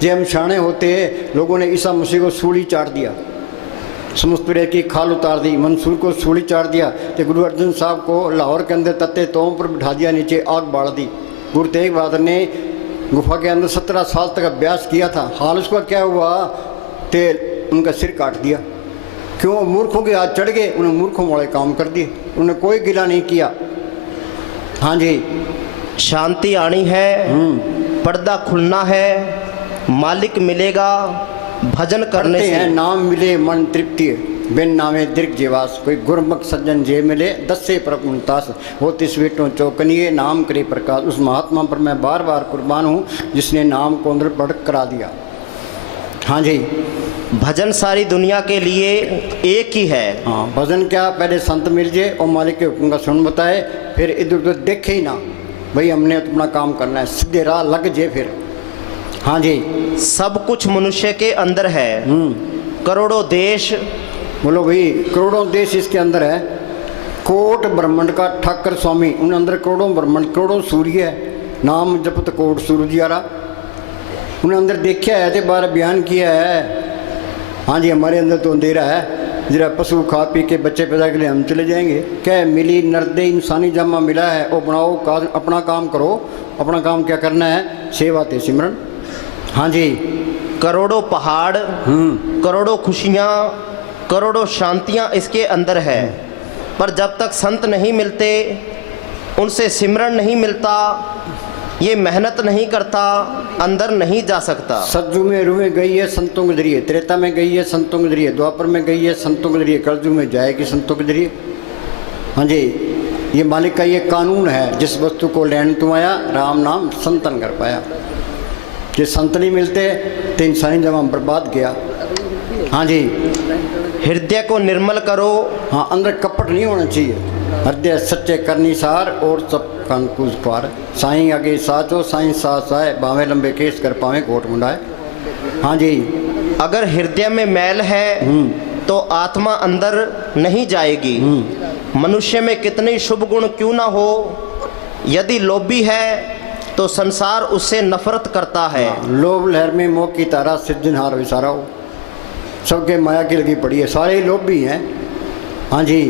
जब हम शाणे होते, लोगों ने ईसा मसीह को सूली चाट दिया, समुद्र की खाल उतार दी, मंसूर को सूली चाट दिया, तो गुरु अर्जन साहब को लाहौर के अंदर तत्ते तोम पर बिठा दिया, नीचे आग बाढ़ दी। गुरु तेग बहादुर ने गुफा के अंदर 17 साल तक अभ्यास किया था। हाल उसका क्या हुआ, तेल उनका सिर काट दिया। क्यों, मूर्खों के हाथ चढ़ गए, उन्हें मूर्खों वाले काम कर दिए, उन्हें कोई गिला नहीं किया। हाँ जी। शांति आनी है, पर्दा खुलना है, मालिक मिलेगा भजन करने से। हैं नाम मिले मन तृप्ति, बिन नामे दीर्घ जीवास। कोई गुरमुख सज्जन जे मिले, 10 से परक मुमताज हो तिस वेटों चौकनिए, नाम करे प्रकाश। उस महात्मा पर मैं बार बार कुर्बान हूँ, जिसने नाम को अंदर बढ़ करा दिया। हाँ जी। भजन सारी दुनिया के लिए एक ही है। हाँ, भजन क्या, पहले संत मिल जाए और मालिक के हुक्म का सुन बताए, फिर इधर उधर देखे ही ना, भाई हमने अपना काम करना है, सीधे राह लग जाए फिर। हाँ जी। सब कुछ मनुष्य के अंदर है, करोड़ों देश। बोलो भाई, करोड़ों देश इसके अंदर है। कोट ब्रह्मांड का ठाकर स्वामी, उन अंदर करोड़ों ब्रह्मांड, करोड़ों सूर्य है। नाम जपत कोट सूरज यारा, उन्हें अंदर देखा है, तो बार बयान किया है। हाँ जी, हमारे अंदर तो अंधेरा है, जरा पशु खा पी के बच्चे पैदा के लिए हम चले जाएंगे। क्या मिली नर्दे इंसानी जामा मिला है, वो बनाओ अपना काम करो। अपना काम क्या करना है, सेवा ते सिमरन। हाँ जी। करोड़ों पहाड़, करोड़ों खुशियाँ, करोड़ों शांतियाँ इसके अंदर है। पर जब तक संत नहीं मिलते, उनसे सिमरन नहीं मिलता, ये मेहनत नहीं करता, अंदर नहीं जा सकता। सतयुग में रूहें गई है संतों के जरिए, त्रेता में गई है संतों के जरिए, द्वापर में गई है संतों के जरिए, कलयुग में जाएगी संतों के जरिए। हाँ जी। ये मालिक का ये कानून है, जिस वस्तु को लैंड तुम आया राम नाम संतन कर पाया। जे संत नहीं मिलते तो इंसानी जमा बर्बाद किया। हाँ जी, हृदय को निर्मल करो। हाँ, अंदर कपट नहीं होना चाहिए। हृदय सच्चे करनी सार और सब कंकूज पार। साईं आगे साचो साईं सास आए, बावे लंबे केस कर पावे कोट मुंडाए। हाँ जी, अगर हृदय में मैल है तो आत्मा अंदर नहीं जाएगी। मनुष्य में कितने शुभ गुण क्यों ना हो, यदि लोभी है तो संसार उससे नफरत करता है। लोभ लहर में मोह की तारा सिरजनहार विसारा हो। सबके माया की लगी पड़ी है, सारे ही लोभी हैं। हाँ जी,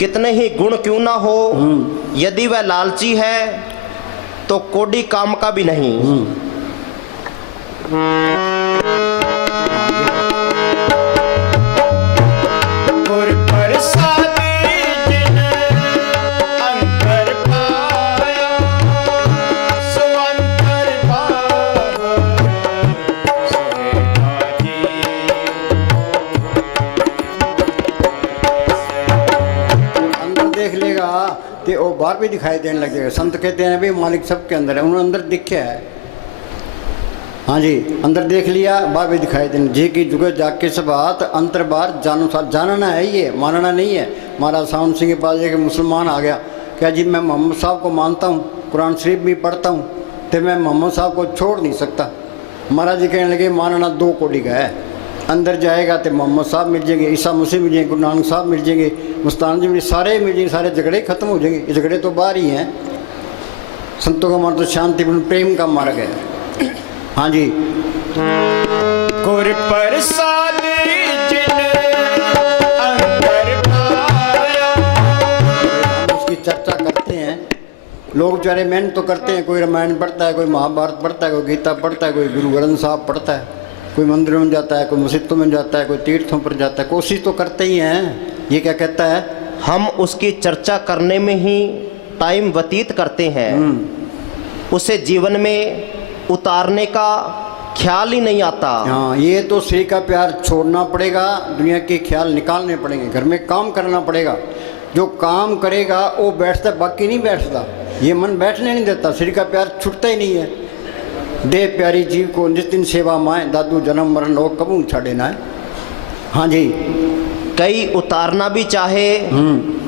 कितने ही गुण क्यों ना हो, यदि वह लालची है तो कोडी काम का भी नहीं। गुर प्रसादी जिन अंतर पाया, सो अंतर पावन सोहे जी। अंदर देख लेगा तो वो बाहर भी दिखाई देने लगेगा। संत कहते हैं भी मालिक सबके अंदर है, उन्होंने अंदर दिखे है। हाँ जी, अंदर देख लिया बाहर भी दिखाई देने। जी की जुगे जाग के सब बात अंतर बाहर जानो साथ जानना है, ये मानना नहीं है। महाराज सावन सिंह के पास एक मुसलमान आ गया, क्या जी मैं मोहम्मद साहब को मानता हूँ, कुरान शरीफ भी पढ़ता हूँ, तो मैं मोहम्मद साहब को छोड़ नहीं सकता। महाराज जी कहने लगे मानना दो कोटि का है। अंदर जाएगा तो मोहम्मद साहब मिल जाएंगे, ईसा मसीह मिल जाएंगे, गुरु नानक साहब मिल जाएंगे, मुस्तान जी मिल, सारे मिल जाएंगे, सारे झगड़े खत्म हो जाएंगे। ये झगड़े तो बाहर ही हैं। संतों का मार्ग तो शांतिपूर्ण प्रेम का मार्ग है। हाँ जी, गुर प्रसादी जिन अंतर पाया। उसकी चर्चा करते हैं लोग, बेचारे मेहनत तो करते हैं। कोई रामायण पढ़ता है, कोई महाभारत पढ़ता है, कोई गीता पढ़ता है, कोई गुरु ग्रंथ साहब पढ़ता है, कोई मंदिरों में जाता है, कोई मस्जिदों में जाता है, कोई तीर्थों पर जाता है। कोशिश तो करते ही हैं। ये क्या कहता है, हम उसकी चर्चा करने में ही टाइम व्यतीत करते हैं, उसे जीवन में उतारने का ख्याल ही नहीं आता। हाँ, ये तो श्री का प्यार छोड़ना पड़ेगा, दुनिया के ख्याल निकालने पड़ेंगे, घर में काम करना पड़ेगा। जो काम करेगा वो बैठता, बाकी नहीं बैठता। ये मन बैठने नहीं देता, श्री का प्यार छूटता ही नहीं है। दे प्यारी जीव को नितिन सेवा माए, दादू जन्म मरण लोग कबू छाड़े ना है। हाँ जी, कई उतारना भी चाहे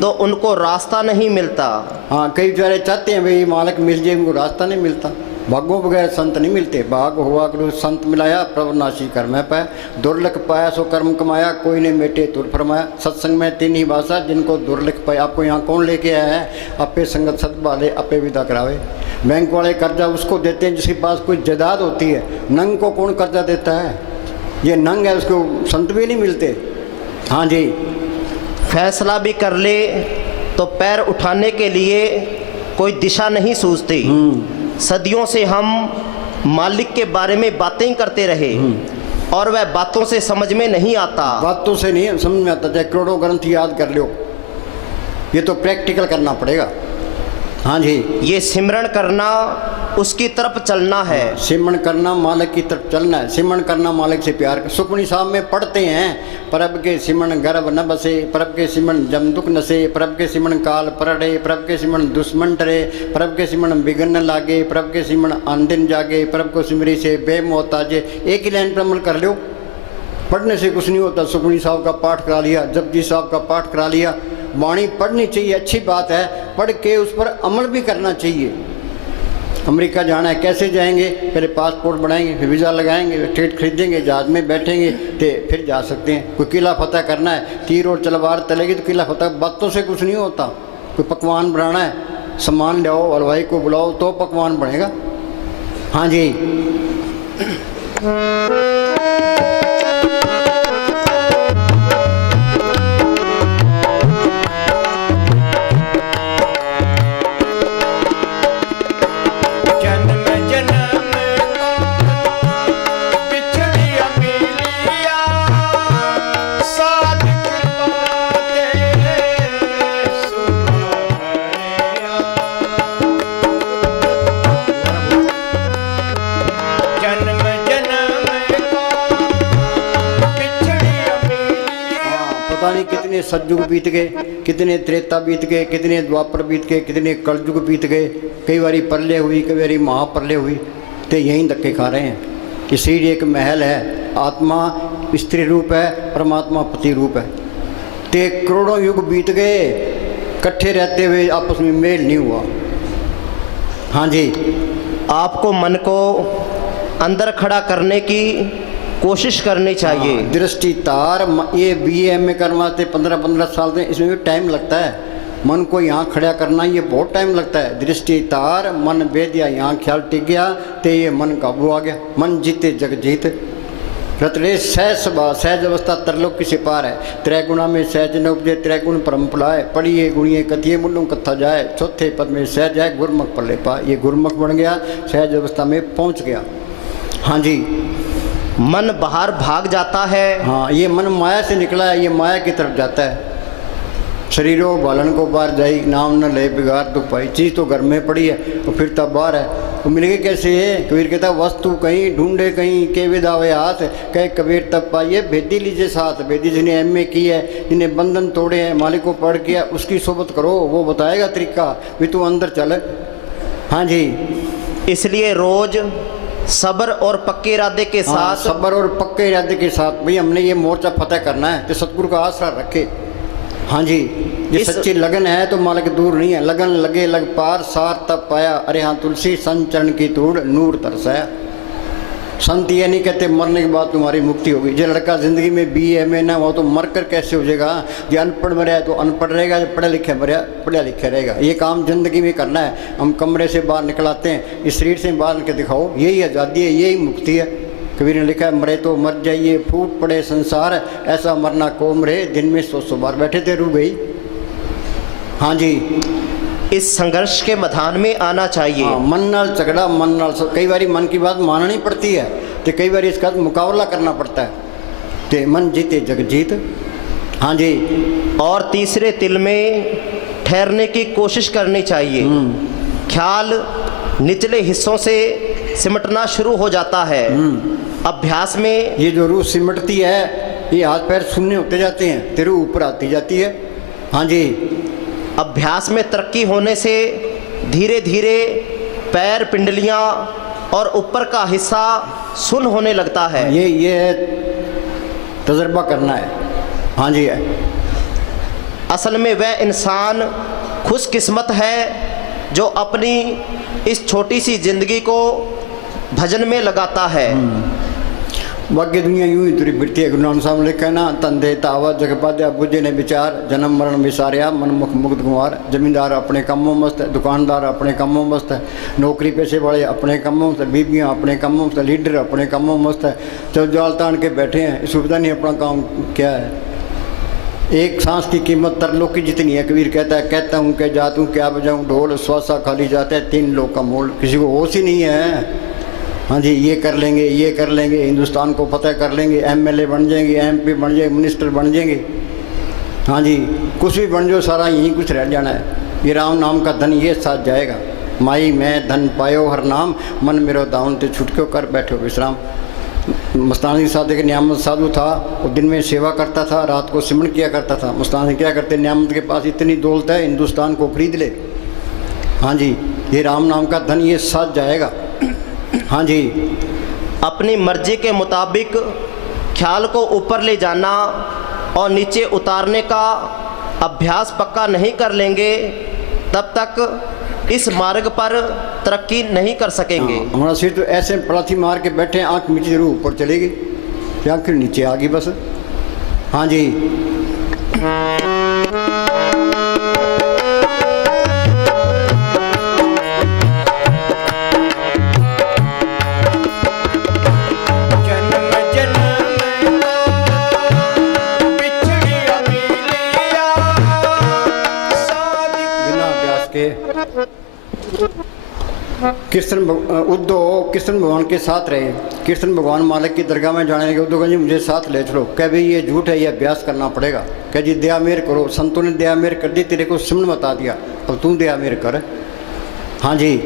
तो उनको रास्ता नहीं मिलता। हाँ, कई बेचारे चाहते हैं भाई मालिक मिल जाए, उनको रास्ता नहीं मिलता। भागों बगैर संत नहीं मिलते। भाग हुआ करो संत मिलाया, प्रभुनाशी कर मैं पाया, दुर्लख पाया सो कर्म कमाया, कोई ने मेटे तुर फरमाया। सत्संग में तीन ही भाषा, जिनको दुर्लख पाया। आपको यहाँ कौन लेके आया है, अपे संगत सत वाले अपे विदा करावे। बैंक वाले कर्जा उसको देते हैं जिसके पास कोई जायदाद होती है। नंग को कौन कर्जा देता है, ये नंग है, उसको संत भी नहीं मिलते। हाँ जी, फैसला भी कर ले तो पैर उठाने के लिए कोई दिशा नहीं सूझती। सदियों से हम मालिक के बारे में बातें ही करते रहे और वह बातों से समझ में नहीं आता। बातों से नहीं समझ में आता, चाहे करोड़ों ग्रंथ याद कर लो, ये तो प्रैक्टिकल करना पड़ेगा। हाँ जी, ये सिमरण करना उसकी तरफ चलना है। सिमरण करना मालिक की तरफ चलना है। सिमरण करना मालिक से प्यार। सुखमनी साहब में पढ़ते हैं, प्रभ के सिमरण गर्भ न बसे, प्रभ के सिमरण जम दुख नसे, प्रभ के सिमरण काल परड़े, प्रभ के सिमरण दुश्मन डरे, प्रभ के सिमरण बिगन न लागे, प्रभ के सिमरण आंदिन जागे, प्रभ को सिमरी से बेमोहताजे। एक ही लाइन पर अमल कर लो, पढ़ने से कुछ नहीं होता। सुखमनी साहब का पाठ करा लिया, जपजी साहब का पाठ करा लिया। वाणी पढ़नी चाहिए, अच्छी बात है, पढ़ के उस पर अमल भी करना चाहिए। अमेरिका जाना है, कैसे जाएंगे, पहले पासपोर्ट बनाएंगे, फिर वीज़ा लगाएंगे, टिकट खरीदेंगे, जहाज में बैठेंगे तो फिर जा सकते हैं। कोई किला फतह करना है, तीर और तलवार चलेगी तो किला फतह, बातों से कुछ नहीं होता। कोई पकवान बनाना है, सामान लाओ, हलवाई को बुलाओ तो पकवान बनेगा। हाँ जी, सतयुग बीत गए, कितने त्रेता बीत गए, कितने द्वापर बीत गए, कितने कलयुग बीत गए, कई बारी प्रलय हुई, कई बारी महाप्रलय हुई, तो यहीं धक्के खा रहे हैं। कि शरीर एक महल है, आत्मा स्त्री रूप है, परमात्मा पति रूप है। ते करोड़ों युग बीत गए, इकट्ठे रहते हुए आपस में मेल नहीं हुआ। हाँ जी, आपको मन को अंदर खड़ा करने की कोशिश करनी चाहिए। हाँ, दृष्टि तार ये BA MA करने वास्ते 15-15 साल में, इसमें भी टाइम लगता है। मन को यहाँ खड़ा करना ये बहुत टाइम लगता है। दृष्टि तार मन भेद दिया, यहाँ ख्याल टिक गया तो ये मन काबू आ गया। मन जीते जग जीत, रतरे सहज स्वभाव सहज अवस्था तरलोक से पार है। त्रैगुणा में सहज न उपजे, त्रैगुण परम फुलाए, पढ़िए गुणिए कथिए मुल्लों कथा जाए, चौथे पद में सहज जाए गुरमुख पल्ले पाए। ये गुरमुख बन गया, सहज अवस्था में पहुँच गया। हाँ जी, मन बाहर भाग जाता है। हाँ, ये मन माया से निकला है, ये माया की तरफ जाता है। शरीरों बालन को बाहर जाई, नाम न ले बिगाड़ तो पाई। चीज़ तो घर में पड़ी है तो फिर तब बाहर है, तो मिल गई कैसे है? कबीर कहता वस्तु कहीं ढूंढे कहीं के विदावे हाथ, कहे कबीर तब पाइए भेदी लीजिए साथ। भेदी जिन्हें MA की है, जिन्हें बंधन तोड़े हैं, मालिक को पढ़ किया, उसकी सोबत करो, वो बताएगा तरीका, भी तू अंदर चल। हाँ जी, इसलिए रोज सब्र और पक्के इरादे के हाँ, साथ सब्र और पक्के इरादे के साथ भाई हमने ये मोर्चा फतेह करना है, तो सतगुरु का आसरा रखे। हाँ जी, ये सच्ची लगन है तो मालिक दूर नहीं है। लगन लगे लग पार, सार तब पाया, अरे हाँ तुलसी संत चरण की तूड़ नूर तरसाया। संत ये नहीं कहते मरने के बाद तुम्हारी मुक्ति होगी। जो लड़का ज़िंदगी में BA MA ना हो तो मर कर कैसे हो जाएगा? जो अनपढ़ मरा है तो अनपढ़ रहेगा, जो पढ़े लिखे मरा पढ़ा लिखा रहेगा। ये काम ज़िंदगी में करना है। हम कमरे से बाहर निकलाते हैं, इस शरीर से बाहर निकल दिखाओ, यही आज़ादी है, यही मुक्ति है। कबीर ने लिखा है मरे तो मर जाइए, फूट पड़े संसार, ऐसा मरना कौम रहे, दिन में 100 बार बैठे थे रू गई। हाँ जी, इस संघर्ष के मैदान में आना चाहिए। हाँ, मन नाल झगड़ा, मन नाल कई बारी मन की बात माननी पड़ती है, तो कई बार इसका मुकाबला करना पड़ता है। तो मन जीते जग जीत। हाँ जी, और तीसरे तिल में ठहरने की कोशिश करनी चाहिए। ख्याल निचले हिस्सों से सिमटना शुरू हो जाता है। अभ्यास में ये जो रूह सिमटती है, ये हाथ पैर शून्य होते जाते हैं, तेरे ऊपर आती जाती है। हाँ जी, अभ्यास में तरक्की होने से धीरे धीरे पैर, पिंडलियां और ऊपर का हिस्सा सुन्न होने लगता है। ये तजर्बा करना है। हाँ जी, है। असल में वह इंसान खुशकिस्मत है जो अपनी इस छोटी सी जिंदगी को भजन में लगाता है। बाकी दुनिया यूं ही तुरी फिरती है। गुरु नानक साहब ने लिखा ना, तंधे तावा जग पाद्या बुझे ने विचार, जन्म मरण विसारिया मन मुख मुक्त कुमार। जमींदार अपने कामों मस्त है, दुकानदार अपने कामों मस्त है, नौकरी पेशे वाले अपने कामों मस्त है, बीबियाँ अपने कामों मस्त है, लीडर अपने कामों मस्त है। जब जाल तान के बैठे हैं, इस सुविधा नहीं अपना काम क्या है। एक सांस की कीमत तरलोक की जितनी है। कबीर कहता हूँ क्या जात हूँ, क्या बजाऊँ ढोल, श्वासा खाली जाता है, 3 लोग का मोल। किसी को होश ही नहीं है। हाँ जी, ये कर लेंगे, ये कर लेंगे, हिंदुस्तान को फतेह कर लेंगे, MLA बन जाएंगे, MP बन जाएंगे, मिनिस्टर बन जाएंगे। हाँ जी, कुछ भी बन जाओ, सारा यहीं कुछ रह जाना है। ये राम नाम का धन ये साथ जाएगा। माई मैं धन पायो हर नाम, मन मेरो दाउन ते छुटक्यो कर बैठो विश्राम। मस्तानी साधु के नियामत साधु था, वो दिन में सेवा करता था, रात को सिमरन किया करता था। मस्तानी क्या करते, नियामत के पास इतनी दौलत है, हिंदुस्तान को खरीद ले। हाँ जी, ये राम नाम का धन ये साथ जाएगा। हाँ जी, अपनी मर्जी के मुताबिक ख्याल को ऊपर ले जाना और नीचे उतारने का अभ्यास पक्का नहीं कर लेंगे तब तक इस मार्ग पर तरक्की नहीं कर सकेंगे। हमारा सिर तो ऐसे पलाथी मार के बैठे हैं, आँख नीचे जरूर ऊपर चलेगी, या फिर नीचे आ गई बस। हाँ जी, कृष्ण उद्धव कृष्ण भगवान के साथ रहे। कृष्ण भगवान मालिक की दरगाह में जाने लगे। उद्धव जी मुझे साथ ले चलो। कह भाई ये झूठ है, ये अभ्यास करना पड़ेगा। कह जी दया मेर करो, संतों ने दया मेर कर दी, तेरे को सिमन बता दिया, अब तू दया मेर कर। हाँ जी,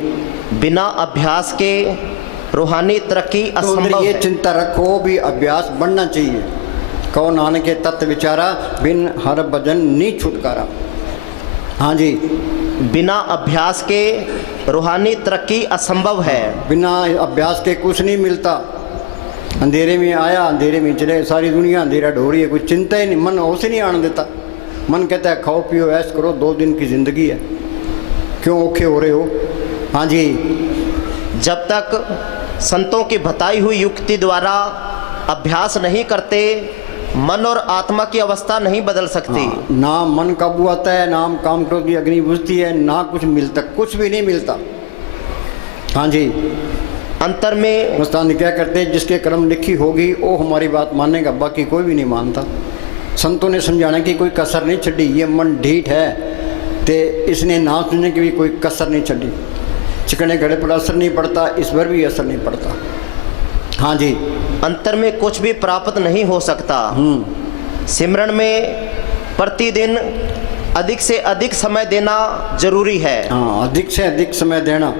बिना अभ्यास के रूहानी तरक्की असंभव ये है। चिंता रखो भी अभ्यास बढ़ना चाहिए। कहो नानक के तत्व विचारा, बिन हर भजन नी छुटकारा। हाँ जी, बिना अभ्यास के रूहानी तरक्की असंभव है। बिना अभ्यास के कुछ नहीं मिलता। अंधेरे में आया, अंधेरे में चले, सारी दुनिया अंधेरा ढो रही है, कुछ चिंता ही नहीं, मन उसे नहीं आने देता। मन कहता है खाओ पियो ऐश करो, 2 दिन की ज़िंदगी है, क्यों औखे हो रहे हो। हाँ जी, जब तक संतों की बताई हुई युक्ति द्वारा अभ्यास नहीं करते, मन और आत्मा की अवस्था नहीं बदल सकती। हाँ, ना मन काबू आता है, ना काम क्रोध की अग्नि बुझती है, ना कुछ मिलता, कुछ भी नहीं मिलता। हाँ जी, अंतर में मस्तानी क्या करते हैं, जिसके कर्म लिखी होगी वो हमारी बात मानेगा, बाकी कोई भी नहीं मानता। संतों ने समझाने की कोई कसर नहीं छड़ी। ये मन ढीठ है तो इसने ना सुनने की भी कोई कसर नहीं छड़ी। चिकने घड़े पर असर नहीं पड़ता, इस पर भी असर नहीं पड़ता। हाँ जी, अंतर में कुछ भी प्राप्त नहीं हो सकता। सिमरन में प्रतिदिन अधिक से अधिक समय देना जरूरी है। हाँ, अधिक से अधिक समय देना।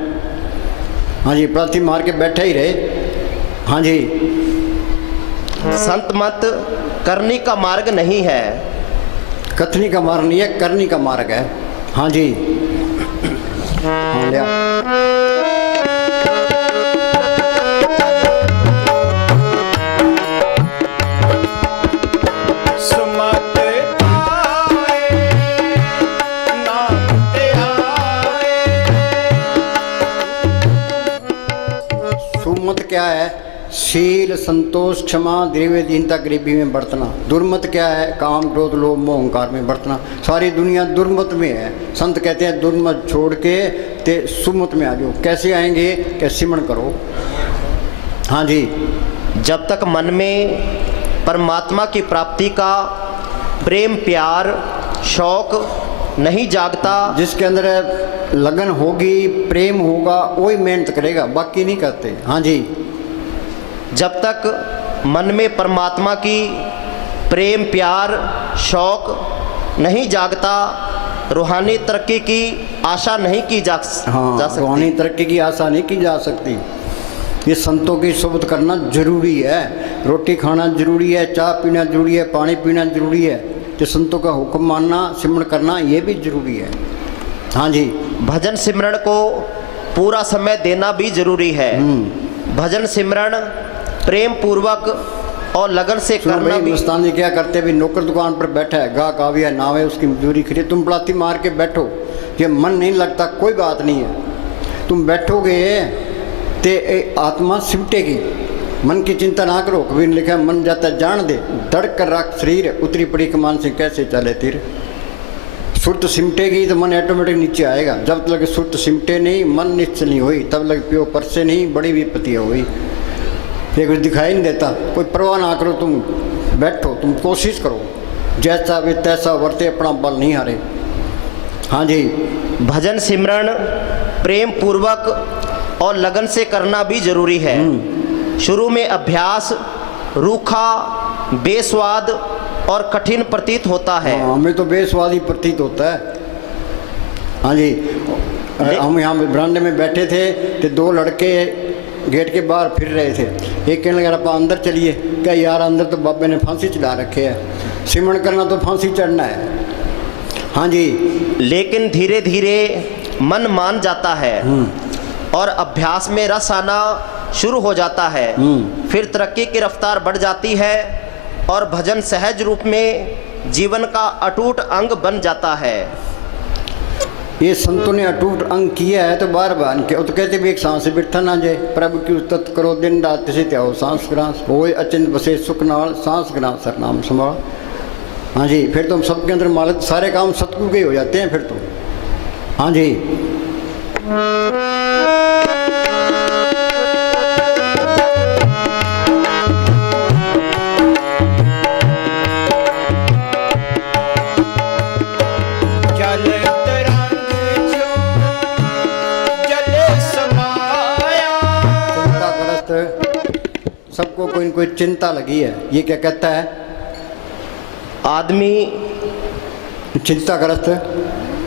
हाँ जी, प्रार्थी मार के बैठे ही रहे। हाँ जी, संत मत करनी का मार्ग नहीं है, कथनी का मार्ग नहीं है, करनी का मार्ग है। हाँ जी, हाँ लिया। सुमत पाए नाम ते आए। सुमत क्या है? शील, संतोष, क्षमा, द्रव्य, दीनता, गरीबी में बरतना। दुर्मत क्या है? काम, क्रोध, लोभ, मोह, अहंकार में बरतना। सारी दुनिया दुर्मत में है। संत कहते हैं दुर्मत छोड़ के ते सुमत में आ जाओ। कैसे आएंगे? कि सिमरन करो। हाँ जी, जब तक मन में परमात्मा की प्राप्ति का प्रेम, प्यार, शौक नहीं जागता, जिसके अंदर लगन होगी, प्रेम होगा, वही मेहनत करेगा, बाकी नहीं करते। हाँ जी, जब तक मन में परमात्मा की प्रेम, प्यार, शौक नहीं जागता, रूहानी तरक्की की आशा नहीं की जा हाँ, सकती। रूहानी तरक्की की आशा नहीं की जा सकती। ये संतों की सोबत करना जरूरी है। रोटी खाना जरूरी है, चाय पीना जरूरी है, पानी पीना जरूरी है। तो संतों का हुक्म मानना, सिमरन करना ये भी जरूरी है। हाँ जी, भजन सिमरन को पूरा समय देना भी जरूरी है। भजन सिमरन प्रेम पूर्वक और लगन से करना भी। मस्तानी क्या करते भी, नौकर दुकान पर बैठा है, गाहक आ गया, नाव है, उसकी मजदूरी खरी, तुम पलाती मार के बैठो, ये मन नहीं लगता, कोई बात नहीं है। तुम बैठोगे ते आत्मा सिमटेगी। मन की चिंता ना करो। कबीर ने लिखा मन जाता जान दे, धड़ कर रख शरीर, उतरी पड़ी कमान से कैसे चले तीर। सुरत सिमटेगी तो मन ऑटोमेटिक नीचे आएगा। जब तक सुरत सिमटे नहीं, मन निश्चल नहीं हुई, तब लग पियो पर से नहीं, बड़ी विपत्ति हुई। ये कुछ दिखाई नहीं देता, कोई परवाह ना करो, तुम बैठो, तुम कोशिश करो, जैसा भी तैसा वर्ते, अपना बल नहीं हारे। हाँ जी, भजन सिमरन प्रेम पूर्वक और लगन से करना भी जरूरी है। शुरू में अभ्यास रूखा, बेस्वाद और कठिन प्रतीत होता है। हाँ, हमें तो बेस्वादी प्रतीत होता है। हाँ जी, हम यहाँ बरामदे में बैठे थे तो 2 लड़के गेट के बाहर फिर रहे थे। एक कहने लगा आप अंदर चलिए। क्या यार, अंदर तो बाबे ने फांसी चढ़ा रखे है, सिमरन करना तो फांसी चढ़ना है। हाँ जी, लेकिन धीरे धीरे मन मान जाता है और अभ्यास में रस आना शुरू हो जाता है। फिर तरक्की की रफ्तार बढ़ जाती है और भजन सहज रूप में जीवन का अटूट अंग बन जाता है। ये संतों ने अटूट अंग किया है तो बार बार के तो कहते भी एक सांस से बिठा ना जाए। प्रभु की उस्तत करो दिन रात से त्याओ सांस ग्रास, हो अचिंत बसे सुख नाल, सांस ग्रास सर नाम संभाल। हाँ जी, फिर तो सबके अंदर मालिक, सारे काम सतगुरु के हो जाते हैं फिर तो। हाँ जी, जल तरंग जो जले समाया। चिंताग्रस्त सबको कोई न कोई चिंता लगी है। ये क्या कहता है? आदमी चिंताग्रस्त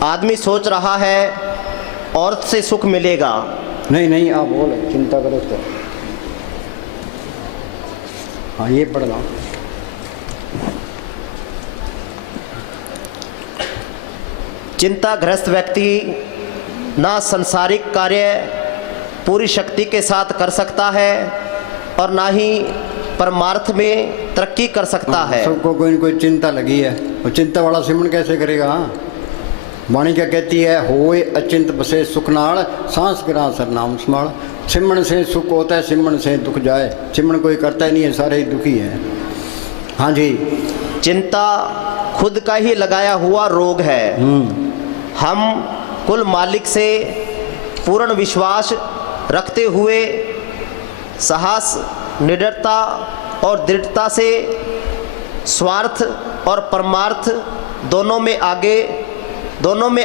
आदमी सोच रहा है औरत से सुख मिलेगा। नहीं नहीं, आप बोले चिंताग्रस्त। हाँ, ये पढ़ना। चिंताग्रस्त व्यक्ति ना संसारिक कार्य पूरी शक्ति के साथ कर सकता है और ना ही परमार्थ में तरक्की कर सकता है। सबको कोई न कोई चिंता लगी है, वो चिंता वाला सिमरन कैसे करेगा? वाणी क्या कहती है? होए अचिंत बसे सुख नाल, सांस गिरा सर नाम स्मरण। सिमरन से सुख होता है, सिमरन से दुख जाए। सिमरन कोई करता ही नहीं है, सारे ही दुखी हैं। हाँ जी। चिंता खुद का ही लगाया हुआ रोग है। हम कुल मालिक से पूर्ण विश्वास रखते हुए साहस, निडरता और दृढ़ता से स्वार्थ और परमार्थ दोनों में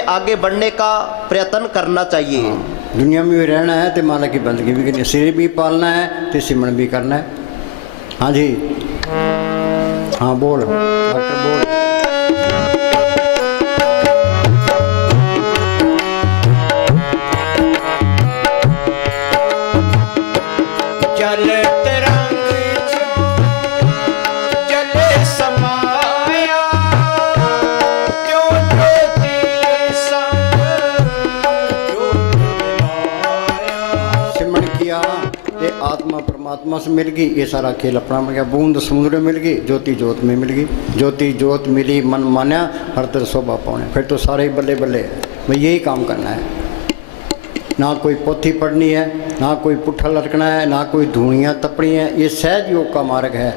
आगे बढ़ने का प्रयत्न करना चाहिए। दुनिया में भी रहना है तो मालिक की बंदगी भी करनी है, शरीर भी पालना है तो सिमरन भी करना है। हाँ जी। हाँ बोल डॉक्टर बोल। जल तरंग जो जले समाया, क्यों ज्योति संग ज्योत मिलाया। सिमरन किया ये आत्मा परमात्मा से मिल गई, ये सारा खेल अपना मिल गया। बूंद समुद्र में मिल गई, ज्योति ज्योत में मिल गई। ज्योति ज्योत मिली मन मान्या, हर तरह शोभा पाने। फिर तो सारे ही बल्ले बल्ले है। भाई यही काम करना है, ना कोई पोथी पढ़नी है, ना कोई पुट्ठा लटकना है, ना कोई धूणियाँ तपनी है। ये सहज योग का मार्ग है।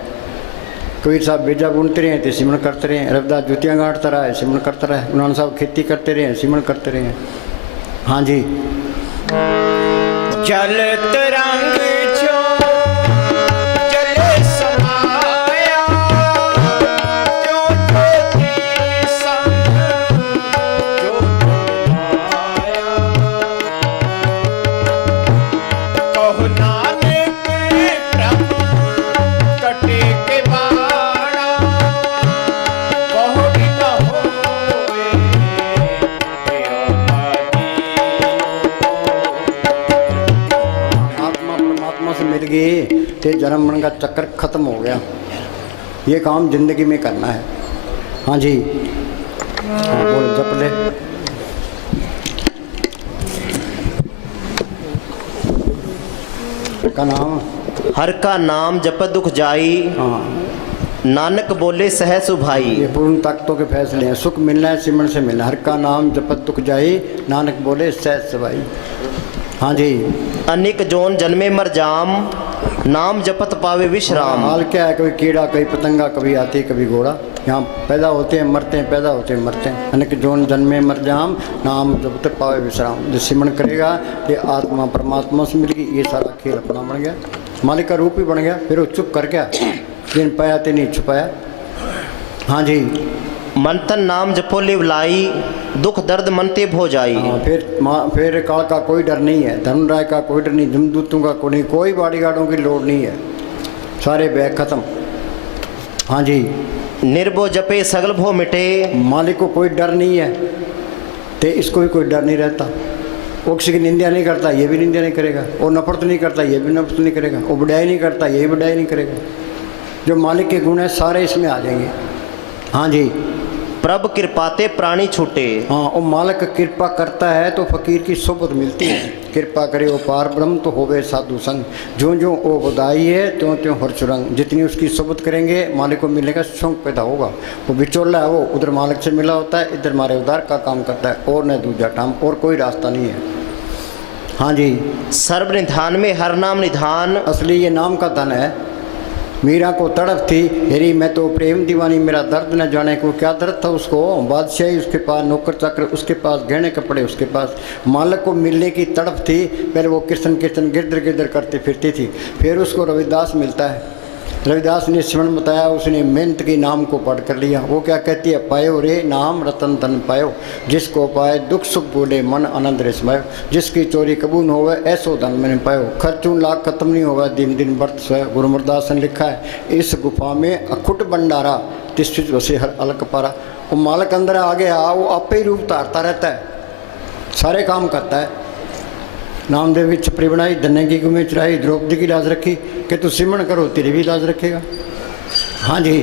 कबीर साहब बेजा बुनते रहे तो सिमरन करते रहे, रविदास जुतियाँ गांठता रहा है, सिमरन करता रहे, उन्होंने साहब खेती करते रहे, सिमरन करते रहे। हाँ जी। जल तरंग जो जले समाया, क्यों ज्योति संग ज्योत मिलाया। कहो नानक प्रभु कटे के बाड़ा, बहु न होए आत्मा परमात्मा से मिल गई तो जन्म मरण का चक्कर खत्म हो गया। ये काम जिंदगी में करना है। हाँ जी। हाँ बोल जप ले। का नाम हर का नाम जपत दुख जाई, हाँ नानक बोले सह सुभाई। ये पूर्ण ताकतों के फैसले हैं। सुख मिलना है सिमरन से मिलना। हर का नाम जपत दुख जाई, नानक बोले सहज सवाई। हाँ जी। अनेक जोन जन्मे मर जाम, नाम जपत पावे विश्राम। हाल क्या है? कभी कीड़ा, कभी पतंगा, कभी हाथी, कभी घोड़ा। यहाँ पैदा होते हैं मरते हैं, पैदा होते हैं मरते हैं। अनेक जोन जन्मे मर जाम, नाम जपत पावे विश्राम। जो सिमरन करेगा ये आत्मा परमात्मा से मिल गई, ये सारा खेल अपना बन गया, मालिक का रूप ही बन गया। फिर वो चुप कर गया, जिन पाया ते नहीं छुपाया। हाँ जी। मंथन नाम जपो लिव लाई, दुख दर्द मनते भो जाई। हाँ, फिर काल का कोई डर नहीं है, धर्मराय का कोई डर नहीं, जमदूतों का कोई नहीं, कोई बॉडीगार्डों की लोड नहीं है, सारे बैग खत्म। हाँ जी। निर्भो जपे सगल भो मिटे, मालिक को कोई डर नहीं है तो इसको भी कोई डर नहीं रहता। वो किसी की निंदा नहीं करता, ये भी निंदा नहीं करेगा। वो नफरत नहीं करता, ये भी नफरत नहीं करेगा। वो बुराई नहीं करता, ये भी बुराई नहीं करेगा। जो मालिक के गुण है सारे इसमें आ जाएंगे। हाँ जी। प्रभ कृपाते प्राणी छूटे। हाँ, वो मालिक कृपा करता है तो फकीर की सोबत मिलती है। कृपा करे वो पार ब्रह्म तो होवे साधु संग। जो जो वो बधाई है त्यों त्यों हर चुरंग। जितनी उसकी सोबत करेंगे मालिक को मिलने का शौक पैदा होगा। वो बिचौला है, वो उधर मालिक से मिला होता है, इधर मारे उधार का काम करता है, और न दूजा टाम, और कोई रास्ता नहीं है। हाँ जी। सर्व निधान में हर नाम निधान, असली ये नाम का धन है। मीरा को तड़प थी, हेरी मैं तो प्रेम दीवानी, मेरा दर्द न जाने को क्या दर्द था उसको। बादशाही उसके पास, नौकर चाकर उसके पास, गहने कपड़े उसके पास, मालिक को मिलने की तड़प थी। पहले वो कीर्तन कीर्तन गिरधर गिरधर करती फिरती थी। फिर उसको रविदास मिलता है। रविदास ने सिमरन बताया, उसने मेहनत की नाम को पढ़ कर लिया। वो क्या कहती है? पायो रे नाम रतन धन पायो, जिसको पाए दुख सुख बोले मन आनंद रे समायो। जिसकी चोरी कबूल होवे ऐसो धन मैंने पायो, खर्चून लाख खत्म नहीं होगा दिन दिन बरत सोए। गुरु अमरदास ने लिखा है, इस गुफा में अखुट भंडारा, तिस्थित वसे हर अलग पारा। वो मालिक अंदर आ गया, वो आपे ही रूप धारता रहता है, सारे काम करता है। नामदेव की छपरी बनाई, धन्य की गुमे चढ़ाई, द्रौपदी की लाज रखी कि तू सिमरन करो तेरी भी लाज रखेगा। हाँ जी।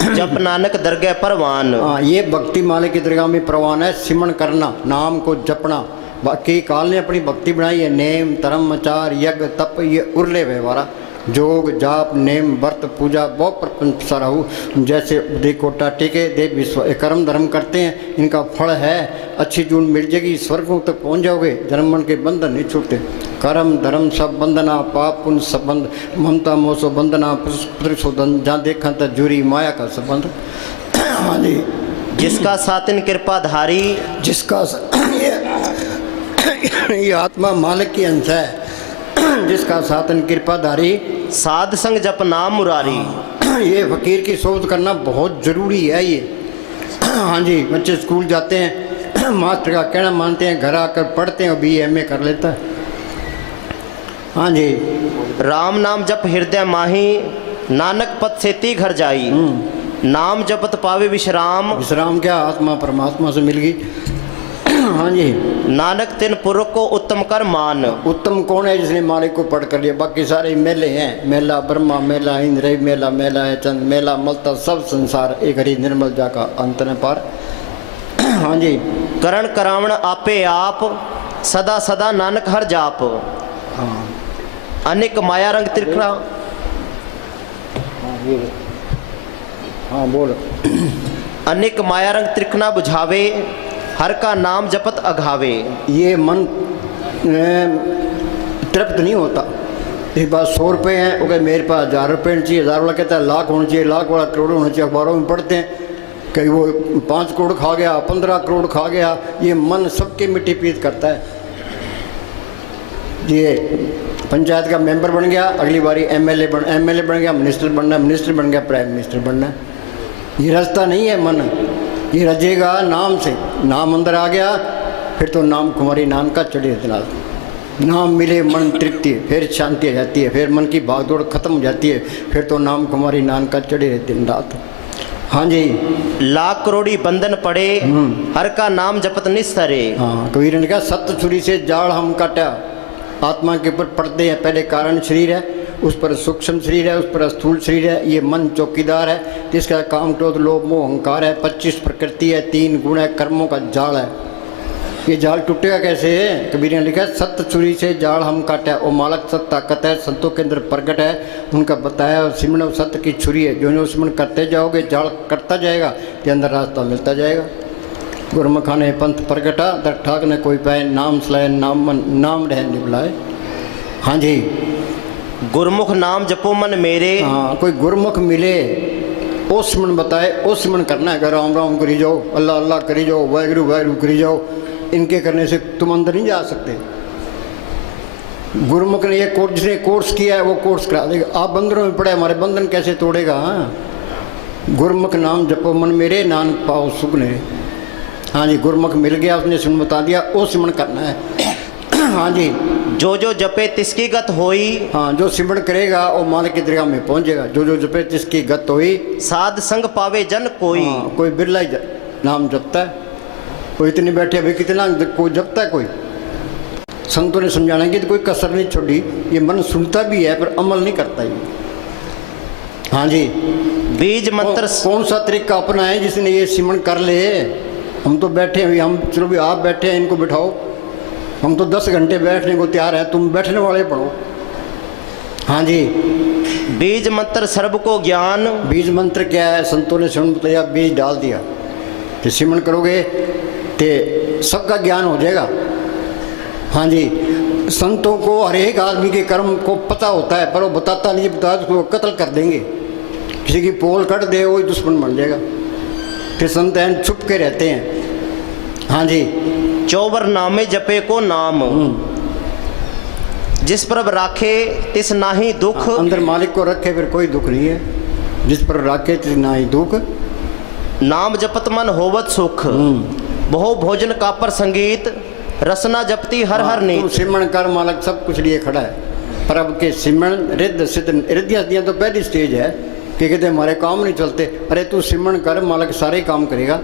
जप नानक दरगह परवान। हाँ, ये भक्ति माले की दरगाह में प्रवान है, सिमरण करना, नाम को जपना। बाकी काल ने अपनी भक्ति बनाई है, नेम धर्म आचार यज्ञ तप ये उरले व्यवहारा, जोग जाप नेम व्रत पूजा बहुत प्रपंच सारा हो। जैसे देखोटा टीके देव विश्व कर्म धर्म करते हैं, इनका फल है अच्छी जून मिल जाएगी, स्वर्गों तक पहुंच जाओगे, जन्म मन के बंधन नहीं छूटते। कर्म धर्म सब बंधना, पाप पुण्य संबंध, ममता मोसो बंधना, पुत्रशोधन, जहाँ देखा तो जुरी माया का संबंध। हाँ जी, जिसका सातिन कृपा धारी, जिसका ये आत्मा मालिक की अंश है, जिसका सातन कृपाधारी, साध संग जप नाम मुरारी। ये फकीर की सोच करना बहुत जरूरी है ये। हाँ जी, बच्चे स्कूल जाते हैं, मास्टर का कहना मानते हैं, घर आकर पढ़ते हैं, BA कर लेता है। हाँ जी, राम नाम जप हृदय माही, नानक पद सेती घर जाई। नाम जपत पावे विश्राम, विश्राम क्या, आत्मा परमात्मा से मिल गई। हाँ जी, नानक तिन पुरुष को उत्तम कर मान। उत्तम कौन है? जिसने मालिक को पढ़ कर लिया। बाकी सारे मेले हैं, मेला ब्रह्मा मेला, इंद्र मेला, मेला है चंद मेला, मलता सब संसार एक हरि निर्मल जा का अंत न पार। हाँ जी, करण करावण आपे आप, सदा सदा नानक हर जाप। हाँ अनेक माया रंग त्रिखना, हाँ बोल। अनेक माया रंग त्रिखना बुझावे, हर का नाम जपत अघावे। ये मन तृप्त नहीं होता। एक बात 100 रुपये हैं, वो कहे मेरे पास 1000 रुपये चाहिए, 1000 वाला कहता है लाख होना चाहिए, लाख वाला करोड़ होना चाहिए। अखबारों में पढ़ते हैं कहीं वो 5 करोड़ खा गया, 15 करोड़ खा गया। ये मन सबके मिट्टी पीत करता है। ये पंचायत का मेंबर बन गया, अगली बारी MLA बन गया, मिनिस्टर बनना, मिनिस्टर बन गया, प्राइम मिनिस्टर बनना। ये रास्ता नहीं है मन, ये रजेगा नाम से। नाम अंदर आ गया फिर तो नाम कुमारी नाम का चढ़े दिन रात। नाम मिले मन तृप्ति, फिर शांति आ जाती है, फिर मन की भागदौड़ खत्म हो जाती है, फिर तो नाम कुमारी नाम का चढ़े दिन रात। हाँ जी, लाख करोड़ी बंधन पड़े, हर का नाम जपत निस्तरे। हाँ, कबीर ने कहा सत्य छुरी से जाड़ हम काटा। आत्मा के ऊपर पड़ते हैं, पहले कारण शरीर है, उस पर सूक्ष्म शरीर है, उस पर स्थूल शरीर है। ये मन चौकीदार है, जिसका काम क्रोध लोभ मोह अहंकार है। 25 प्रकृति है, 3 गुण है, कर्मों का जाल है। ये जाल टूटेगा कैसे? कबीर ने लिखा सत्य छुरी से जाल हम काटा। और मालक सत्य ताकत है, संतों के अंदर प्रकट है, उनका बताया सिमरण सत्य की छुरी है। जो सिमरण करते जाओगे जाल कटता जाएगा, के अंदर रास्ता मिलता जाएगा। गुरमुखाने पंथ प्रगटा, दर ठाक ने कोई पाए, नाम सलाए नाम रह निभलाए। हाँ जी, गुरमुख नाम जपो मन मेरे। हाँ, कोई गुरमुख मिले, ओ सिमरण बताए, ओ सिमरण करना है। राम राम करी जाओ, अल्लाह अल्लाह करी जाओ, वाहिगुरु वाहिगुरु करी जाओ। इनके करने से तुम अंदर नहीं जा सकते। गुरमुख ने ये कोर्स, जिसने कोर्स किया है वो कोर्स करा देगा। आप बंधनों में पड़े, हमारे बंधन कैसे तोड़ेगा? गुरमुख नाम जपो मन मेरे, नानक पाओ सुख ने। हाँ जी, गुरमुख मिल गया, उसने सिमरण बता दिया, ओ सिमरण करना है। हाँ जी, जो जो जपे तिसकी गत होई। हाँ, जो सिमरण करेगा वो मालिक की दरगाह में पहुंचेगा। जो जो जपे तिसकी गत होई, साध संग पावे जन कोई। हाँ, कोई बिरला ही नाम जपता है, कोई इतने बैठे अभी कितना कोई जपता है। कोई संतों ने समझाना कि तो कोई कसर नहीं छोड़ी। ये मन सुनता भी है पर अमल नहीं करता ये। हाँ जी, बीज मंत्र कौन सा तरीका अपना है जिसने ये सिमरण कर ले? हम तो बैठे हैं, हम चलो भी आप बैठे हैं, इनको बिठाओ। हम तो 10 घंटे बैठने को तैयार है, तुम बैठने वाले पढ़ो। हाँ जी, बीज मंत्र सर्व को ज्ञान। बीज मंत्र क्या है? संतों ने सिमरण बताया, बीज डाल दिया कि सिमरण करोगे तो सबका ज्ञान हो जाएगा। हाँ जी, संतों को हर एक आदमी के कर्म को पता होता है, पर वो बताता नहीं, बता उसको कत्ल कर देंगे। किसी की पोल कट दे वही दुश्मन बन जाएगा। फिर संत हैं छुप के रहते हैं। हाँ जी, 54 नामे जपे को नाम, जिस पर राखे तिस नाही दुख। अंदर मालिक को रखे फिर कोई दुख नहीं है, जिस पर राखे तिस नाही दुख। नाम जपत मन होवत सुख, बहु भोजन का पर संगीत। रसना जपती हर हर नीत। सिमरण कर, मालिक सब कुछ लिए खड़ा है। पर अब के सिमरण रिद्ध सिद्ध रिद्धियाँ तो पहली स्टेज है कि कहते हमारे काम नहीं चलते। अरे तू सिमरण कर, मालिक सारे काम करेगा।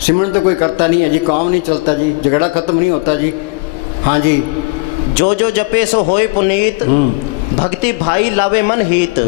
सिमरण तो कोई करता नहीं है जी, काम नहीं चलता जी, झगड़ा खत्म नहीं होता जी। हाँ जी, जो जो जपे सो होए पुनीत, भक्ति भाई लावे मन हित।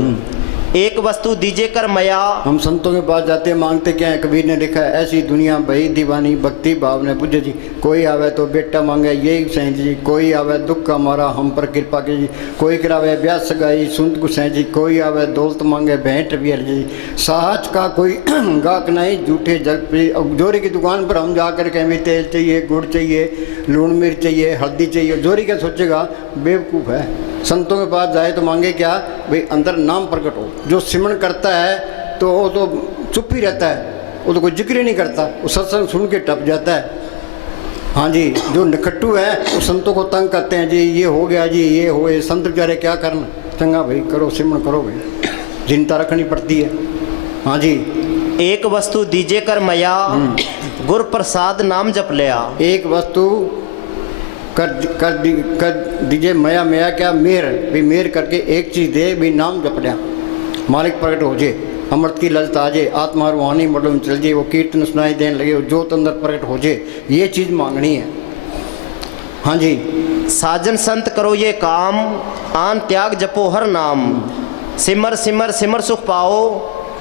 एक वस्तु दीजिए कर मया। हम संतों के पास जाते हैं, मांगते क्या है? कबीर ने लिखा है, ऐसी दुनिया भई दीवानी भक्ति भाव ने बुझे जी। कोई आवे तो बेटा मांगे यही सैं जी, कोई आवे दुख का मारा हम पर कृपा की जी, कोई करावे ब्याह सगाई सुनत को सैं जी, कोई आवे दौलत मांगे भेंट भी जी। साहज का कोई गाहक नहीं, झूठे जग पे। अब जोरी की दुकान पर हम जाकर कहें भी तेल चाहिए, गुड़ चाहिए, लून मिर्च चाहिए, हल्दी चाहिए, जोरी क्या सोचेगा? बेवकूफ़ है। संतों के पास जाए तो मांगे क्या? भाई अंदर नाम प्रकट हो। जो सिमरन करता है तो वो तो चुप ही रहता है, वो तो कोई जिक्र ही नहीं करता, वो सत्संग सुन के टप जाता है। हाँ जी, जो निकट्टू है वो संतों को तंग करते हैं जी, ये हो गया जी, ये हो गए। संत बेचारे क्या करना? चंगा भाई करो, सिमरन करो भाई, चिंता रखनी पड़ती है। हाँ जी, एक वस्तु दीजिए कर मया, गुर प्रसाद नाम जप लिया। एक वस्तु कर दीजिए मया। मया क्या? मेर भी, मेर करके एक चीज़ दे भी, नाम जप लिया, मालिक प्रकट हो जाए, अमृत की ललत आ जाए, आत्मा रूहानी मडों में चल जाए, वो कीर्तन सुनाई देने लगे, वो जोत अंदर प्रकट हो जाए, ये चीज़ मांगनी है। हाँ जी, साजन संत करो ये काम, आन त्याग जपो हर नाम, सिमर सिमर सिमर सुख पाओ,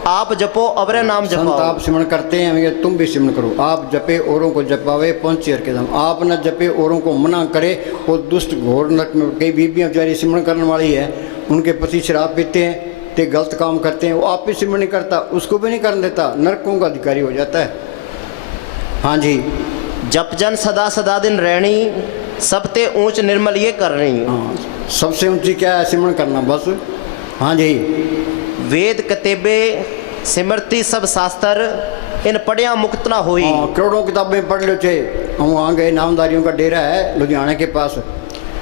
आप जपो अवरे नाम संत जपाओ। आप सिमरण करते हैं, हमें तुम भी सिमरण करो। आप जपे औरों को जपावे पहुँचे हर के धाम। आप न जपे औरों को मना करे, वो दुष्ट घोर नरक में। कई बीबियाँ बेचारी सिमरण करने वाली है, उनके पति शराब पीते हैं तो गलत काम करते हैं, वो आप भी सिमरण नहीं करता, उसको भी नहीं करने देता, नरकों का अधिकारी हो जाता है। हाँ जी, जप जन सदा सदा दिन रहनी, सबते ऊंच निर्मल ये करनी। हाँ, सबसे ऊंची क्या है? सिमरण करना बस। हाँ जी, वेद कतेबे सिमरती सब शास्त्र, इन पढ़िया मुक्त ना होई। हाँ, करोड़ों किताबें पढ़ लो चाहे। हम वहाँ गए, नामधारियों का डेरा है लुधियाना के पास,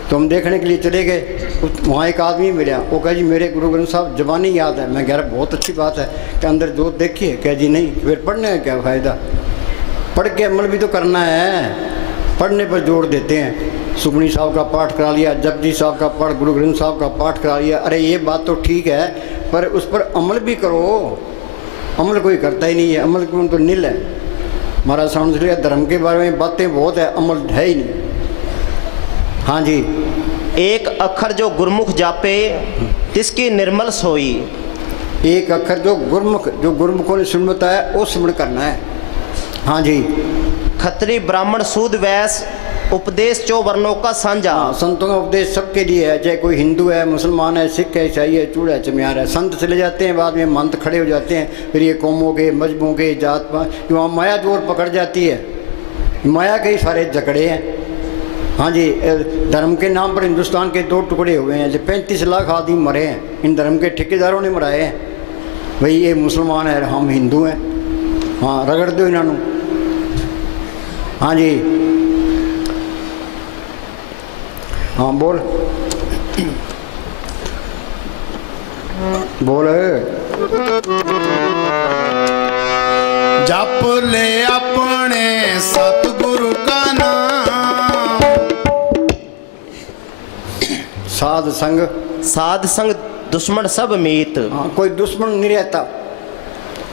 तो हम देखने के लिए चले गए। वहाँ एक आदमी मिला, वो कहा जी मेरे गुरु ग्रंथ साहब जबानी याद है। मैं कह रहा बहुत अच्छी बात है, कि अंदर जोत देखिए। कह जी नहीं, फिर पढ़ने का क्या फ़ायदा? पढ़ के अमल भी तो करना है, पढ़ने पर जोर देते हैं। सुखमनी साहब का पाठ करा लिया, जपजी साहब का पाठ, गुरु ग्रंथ साहब का पाठ करा लिया। अरे ये बात तो ठीक है, पर उस पर अमल भी करो। अमल कोई करता ही नहीं है, अमल क्यों तो नील है। महाराज सामने से धर्म के बारे में बातें बहुत है, अमल है ही नहीं। हाँ जी, एक अक्षर जो गुरमुख जापे, तिसकी निर्मल सोई। एक अक्षर जो गुरमुखों ने सुन बताया वो सिमरण करना है। हाँ जी, खत्री ब्राह्मण सूद वैश्य, उपदेश चो वर्णों का साझा। हाँ, संतों का उपदेश सबके लिए है, चाहे कोई हिंदू है, मुसलमान है, सिख है, ईसाई है, चूड़ा है, चमियार है। संत चले जाते हैं, बाद में मंत खड़े हो जाते हैं, फिर ये कौमों के, मजहबों के, जात पात, वहाँ माया जोर पकड़ जाती है। माया के ही सारे झगड़े हैं। हाँ जी, धर्म के नाम पर हिंदुस्तान के दो टुकड़े हुए हैं। जो 35 लाख आदमी मरे हैं, इन धर्म के ठेकेदारों ने मराए हैं। भाई ये मुसलमान है, हम हिंदू हैं। हाँ, रगड़ दो इन्होंने। हाँ जी, हाँ बोल बोल। जप ले अपने सतगुरु का नाम, साध संग, साध संग दुश्मन सब मीत। हाँ, कोई दुश्मन नहीं रहता।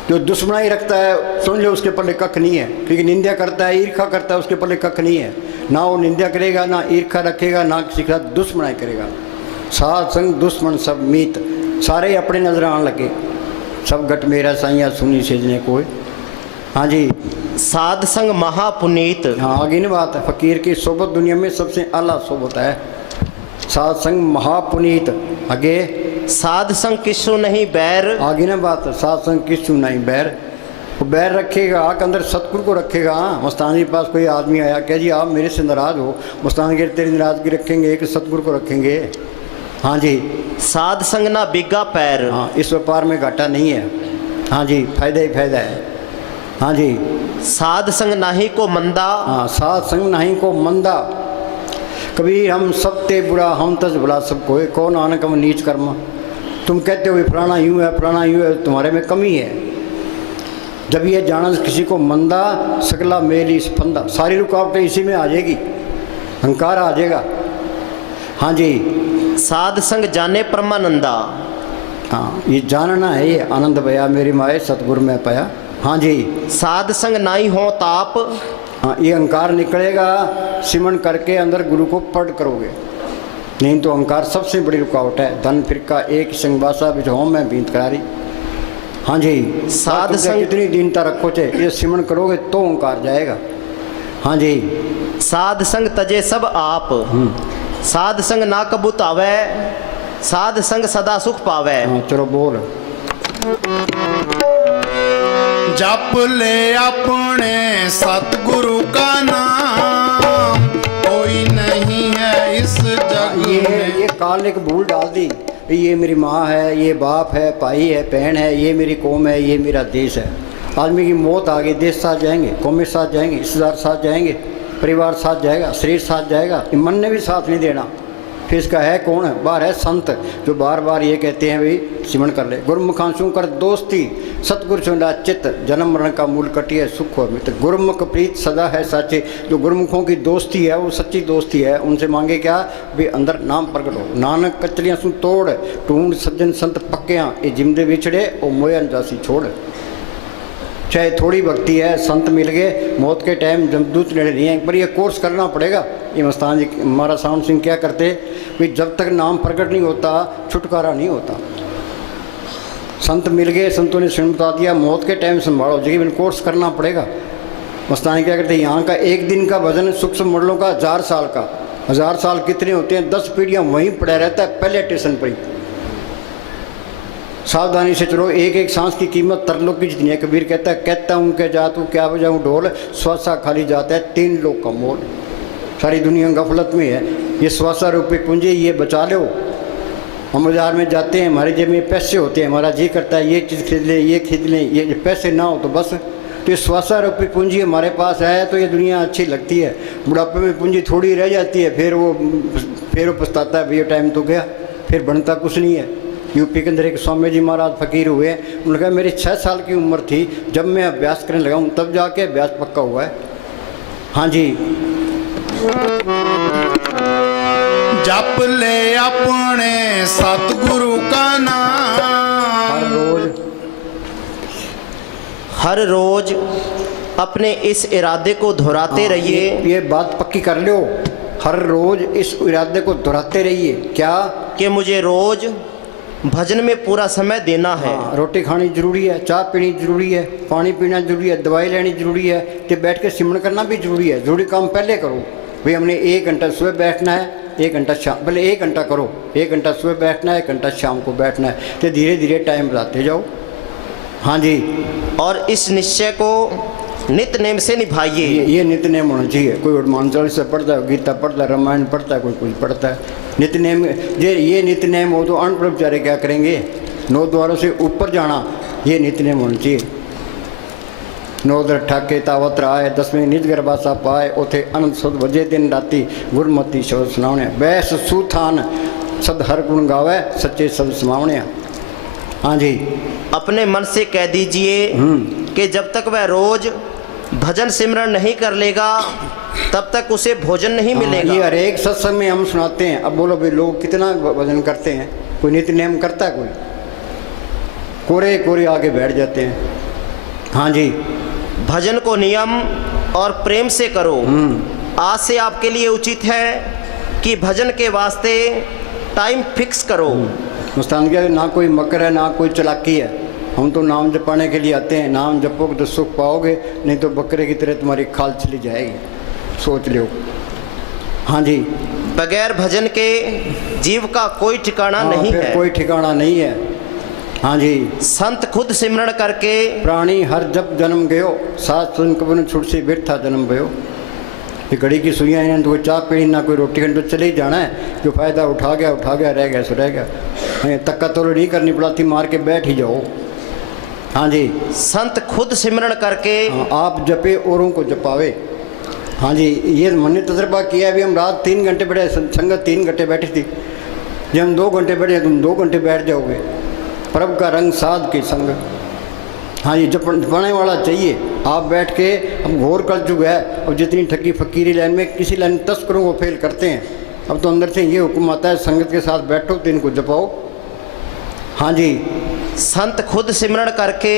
जो दुश्मनाई रखता है समझ लो उसके पल्ले कख नहीं है, क्योंकि निंदा करता है, ईर्खा करता है, उसके पल्ले कख नहीं है। ना वो निंदा करेगा, ना ईर्खा रखेगा, ना किसी का दुश्मनाई करेगा। साध संग दुश्मन सब मीत, सारे अपने नजर आने लगे। सब गट मेरा साइया सुनी सेजने कोई। हाँ जी, साध संग महापुनीत। हाँ, आगे नहीं बात है। फकीर की सोबत दुनिया में सबसे आला सोबत है। साध संग महापुनीत। आगे साध संग किसु नहीं बैर। आगे ना बात है, साध संग किसु नहीं बैर। वो बैर रखेगा के अंदर सतगुरु को रखेगा। मस्तान के पास कोई आदमी आया, कह जी आप मेरे से नाराज हो, मस्तान के तेरी नाराजगी रखेंगे कि सतगुरु को रखेंगे। हाँ जी, साध संग ना बिगा पैर। हाँ, इस व्यापार में घाटा नहीं है। हाँ जी, फायदा ही फायदा है। हाँ जी, साध संग नाही को मंदा। हाँ, साध संग नहीं को मंदा। कबीर हम सब ते बुरा, हम तज बुला सब कोई, कौन नानक हम नीच कर्म। तुम कहते हो फलाना यूँ है, फलाना यूँ है, तुम्हारे में कमी है। जब ये जाना किसी को मंदा, सकला मेली स्पंदा, सारी रुकावटें इसी में आ जाएगी, अहंकार आ जाएगा। हाँ जी, साध संग जाने परमानंदा। हाँ, ये जानना है, ये आनंद भया मेरी माए सतगुरु में पाया। हाँ जी, साध संग नाई हो ताप। हाँ, ये अहंकार निकलेगा सिमरण करके अंदर गुरु को पढ़ करोगे। नहीं तो अहंकार सबसे बड़ी रुकावट है। धन फिरका एक संगवासा बिझाओ में बीत करारी। हाँ जी, साध संग कितनी दीनता रखो चे, ये सिमरण करोगे तो अहंकार जाएगा। हाँ जी, साध संग तजे सब आप, साध संग ना कबूत आवे, साध संग सदा सुख पावे। हाँ चलो बोल। जप ले अपने सतगुरु का नाम, कोई नहीं है इस जग में। ये काल ने एक भूल डाल दी, ये मेरी माँ है, ये बाप है, भाई है, बहन है, ये मेरी कौम है, ये मेरा देश है। आदमी की मौत आ गई, देश साथ जाएंगे, कौमें साथ जाएंगे, रिश्तेदार साथ जाएंगे, परिवार साथ जाएगा, शरीर साथ जाएगा, मन ने भी साथ नहीं देना। फिर इसका है कौन है? बाहर है संत, जो बार बार ये कहते हैं भाई सिमरण कर ले। गुरुमुखांशु कर दोस्ती, सतगुरु चुंडा चित्त, जन्म मरण का मूल कटिए सुख हो मित्र। गुरुमुख प्रीत सदा है साचे। जो गुरुमुखों की दोस्ती है वो सच्ची दोस्ती है। उनसे मांगे क्या? भी अंदर नाम प्रकट हो। नानक कचलियाँ सुन तोड़, ढूंढ सज्जन संत पक्कियाँ, ये जिमदे बिछड़े और मोयन जासी छोड़। चाहे थोड़ी भक्ति है, संत मिल गए, मौत के टाइम जमदूत नेड़े नहीं है, पर ये कोर्स करना पड़ेगा। ये मस्तान जी महाराज सावन सिंह क्या करते कि जब तक नाम प्रकट नहीं होता छुटकारा नहीं होता। संत मिल गए, संतों ने स्वयं बता दिया, मौत के टाइम संभालो, लेकिन कोर्स करना पड़ेगा। मस्तान क्या करते हैं, यहाँ का एक दिन का भजन सूक्ष्म मंडलों का 1000 साल का। 1000 साल कितने होते हैं? 10 पीढ़ियाँ वहीं पड़ा रहता है, पहले स्टेशन पर ही। सावधानी से चलो, एक एक सांस की कीमत तरलोक की जितनी है। कबीर कहता हूँ क्या जा तू क्या बजाऊँ ढोल, श्वासा खाली जाता है 3 लोग का मोल। सारी दुनिया गफलत में है। ये श्वासा रूपी पूंजी ये बचा लो। हम बाजार में जाते हैं, हमारे जेब में पैसे होते हैं, हमारा जी करता है ये चीज़ खरीद लें, ये खरीद लें, ये पैसे ना हो तो बस। तो ये श्वासा रूपी पूंजी हमारे पास है तो ये दुनिया अच्छी लगती है। बुढ़ापे में पूंजी थोड़ी रह जाती है, फिर वो पछताता है, भैया टाइम तो गया, फिर बनता कुछ नहीं है। यूपी के अंदर एक स्वामी जी महाराज फकीर हुए, उन्होंने कहा मेरी 6 साल की उम्र थी जब मैं अभ्यास करने लगा हूँ, तब जाके अभ्यास पक्का हुआ है। हाँ जी, जप ले अपने सतगुरु का नाम, हर रोज अपने इस इरादे को दोहराते रहिए। ये बात पक्की कर लो, हर रोज इस इरादे को दोहराते रहिए। क्या? कि मुझे रोज भजन में पूरा समय देना है। रोटी खानी जरूरी है, चाय पीनी जरूरी है, पानी पीना जरूरी है, दवाई लेनी जरूरी है, तो बैठ के सिमरण करना भी जरूरी है। जरूरी काम पहले करो भाई। हमने 1 घंटा सुबह बैठना है, 1 घंटा शाम, पहले 1 घंटा करो, 1 घंटा सुबह बैठना है, 1 घंटा शाम को बैठना है, तो धीरे धीरे टाइम बढ़ाते जाओ। हाँ जी, और इस निश्चय को नित नेम से निभाइए। ये नित नेम होना चाहिए। कोई हनुमान चालीसा पढ़ता है, गीता पढ़ता है, रामायण पढ़ता है, कोई कुछ पढ़ता है। नित नेम ये नित नेम हो तो अनपढ़ बेचारे क्या करेंगे? 9 द्वारों से ऊपर जाना, ये नित नेम होना चाहिए। 9 दर ठाके तावत आए, 10वें निज गर्भासा पाए, उथे अनंत सुध बजे दिन राती, गुरमति शब्द सुनावने, बैस सुथान सद हर गुण गावे, सच्चे शब्द समावने। हाँ जी, अपने मन से कह दीजिए कि जब तक वह रोज भजन सिमरण नहीं कर लेगा तब तक उसे भोजन नहीं मिलेगा। ये हर एक सत्संग में हम सुनाते हैं। अब बोलो भाई लोग कितना भजन करते हैं? कोई नित्य नियम करता है? कोई कोरे कोरे आगे बैठ जाते हैं। हाँ जी, भजन को नियम और प्रेम से करो। आज से आपके लिए उचित है कि भजन के वास्ते टाइम फिक्स करो। मुस्तान क्या, ना कोई मकर है ना कोई चालाकी है। हम तो नाम जपाने के लिए आते हैं। नाम जपोगे तो सुख पाओगे, नहीं तो बकरे की तरह तुम्हारी खाल चली जाएगी, सोच लो। हाँ जी, बगैर भजन के जीव का कोई ठिकाना नहीं है। कोई ठिकाना नहीं है। हाँ जी, संत खुद सिमरण करके प्राणी हर जब जन्म गयो, सात सुन छुट से बिरथा जन्म भयो। ये घड़ी की सुइयाँ हैं तो कोई चाय पीनी ना कोई रोटी खानी, तो चले ही जाना है। जो फ़ायदा उठा गया रह गया सो रह गया। तक्का तोड़ नहीं करनी पड़ती, मार के बैठ ही जाओ। हाँ जी, संत खुद सिमरण करके आप जपे औरों को जपावे। हाँ जी, ये मैंने तजर्बा किया है। अभी हम रात 3 घंटे बैठे, संगत 3 घंटे बैठी थी। जब हम 2 घंटे बैठे, तुम 2 घंटे बैठ जाओगे। प्रभ का रंग साध के संग। हाँ जी, जपने वाला चाहिए। आप बैठ के, अब घोर कल चुका है। अब जितनी ठगी फकीरी लाइन में किसी लाइन तस्करों को फेल करते हैं। अब तो अंदर से ये हुक्म आता है संगत के साथ बैठो तो इनको जपाओ। हाँ जी, संत खुद सिमरण करके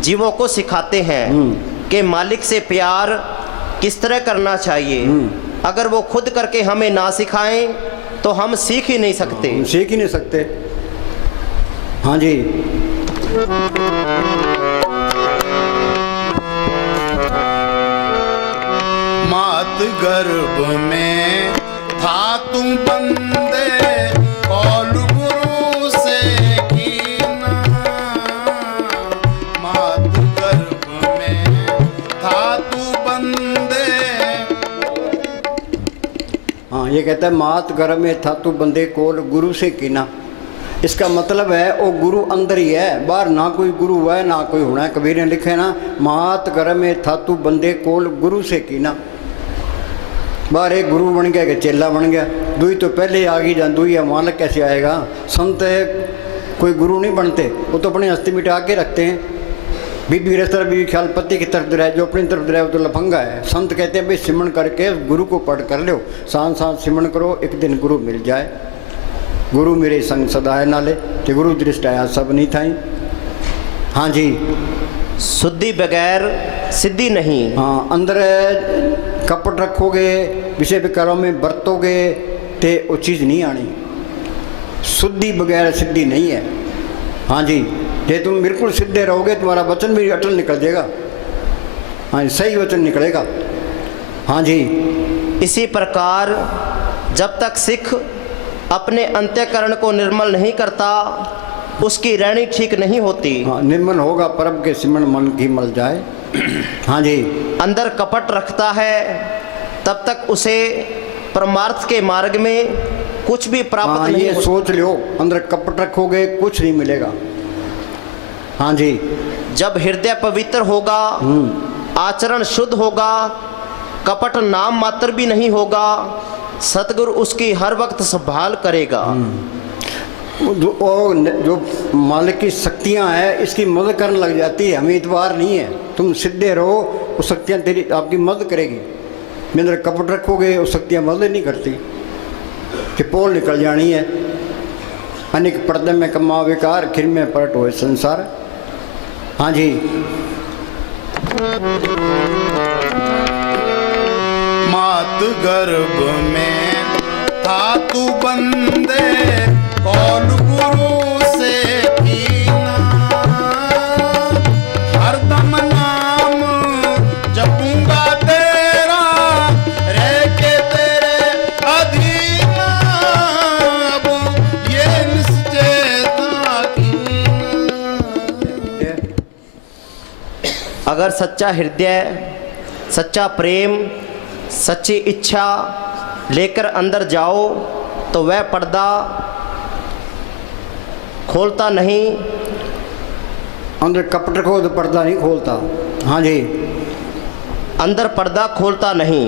जीवों को सिखाते हैं कि मालिक से प्यार किस तरह करना चाहिए। अगर वो खुद करके हमें ना सिखाएं तो हम सीख ही नहीं सकते। हम सीख ही नहीं सकते। हाँ जी। मात गर्भ में था तू बंदे कौल गुरु से कीना। मात गर्भ में था तू बंदे। हाँ, ये कहता है मात गर्भ में था तू बंदे कोल गुरु से कीना। इसका मतलब है वो गुरु अंदर ही है, बाहर ना कोई गुरु है ना कोई होना है। कबीर ने लिखे ना, मात गर्भ में था तू बंदे कोल गुरु से कीना। बाहर एक गुरु बन गया कि चेला बन गया, दुई तो पहले आ गई जान दुई मालक कैसे आएगा। संत कोई गुरु नहीं बनते, वो तो अपने हस्ती मिटा के रखते हैं। बीबी की तरफ भी ख्याल पति की तरफ रहे, जो अपनी तरफ रहे वो तो लफंगा है। संत कहते हैं भाई सिमरन करके गुरु को पढ़ कर लो, सांस सांस सिमरन करो, एक दिन गुरु मिल जाए। गुरु मेरे संग सदाए नाले कि गुरु दृष्ट आया सब नहीं थाई। हाँ जी। शुद्धि बगैर सिद्धि नहीं। हाँ, अंदर कपट रखोगे, विषय विकारों में बरतोगे तो वो चीज़ नहीं आनी। शुद्धि बगैर सिद्धि नहीं है। हाँ जी, ये तुम बिल्कुल सिद्धे रहोगे तुम्हारा वचन भी अटल निकल जाएगा। हाँ, सही वचन निकलेगा। हाँ जी। इसी प्रकार जब तक सिख अपने अंत्यकरण को निर्मल नहीं करता, उसकी रहनी ठीक नहीं होती। हाँ, निर्मल होगा परम के सिमरन मन की मल जाए। हाँ जी। अंदर कपट रखता है तब तक उसे परमार्थ के मार्ग में कुछ भी प्राप्त हाँ, नहीं ये हो। सोच लो, अंदर कपट रखोगे कुछ नहीं मिलेगा। हाँ जी। जब हृदय पवित्र होगा, आचरण शुद्ध होगा, कपट नाम मात्र भी नहीं होगा, सतगुरु उसकी हर वक्त संभाल करेगा। जो मालिक की शक्तियाँ हैं इसकी मदद करने लग जाती है, हमें इतबार नहीं है। तुम सीधे रहो, वो शक्तियाँ तेरी आपकी मदद करेगी। मेरे कपट रखोगे वो शक्तियाँ मदद नहीं करती कि पोल निकल जानी है। अनेक पर्दे में कमा विकार, खिर में पलट हुए संसार। हाँ जी। मात गर्भ में था तू बंदे कौल गुरु से कीना। हरदम नाम जपूंगा तेरा, रह के तेरे अधीन। अब ये निश्चय था कीना। अगर सच्चा हृदय, सच्चा प्रेम, सच्ची इच्छा लेकर अंदर जाओ तो वह पर्दा खोलता नहीं। अंदर कपट रखो तो पर्दा नहीं खोलता। हाँ जी। अंदर पर्दा खोलता नहीं।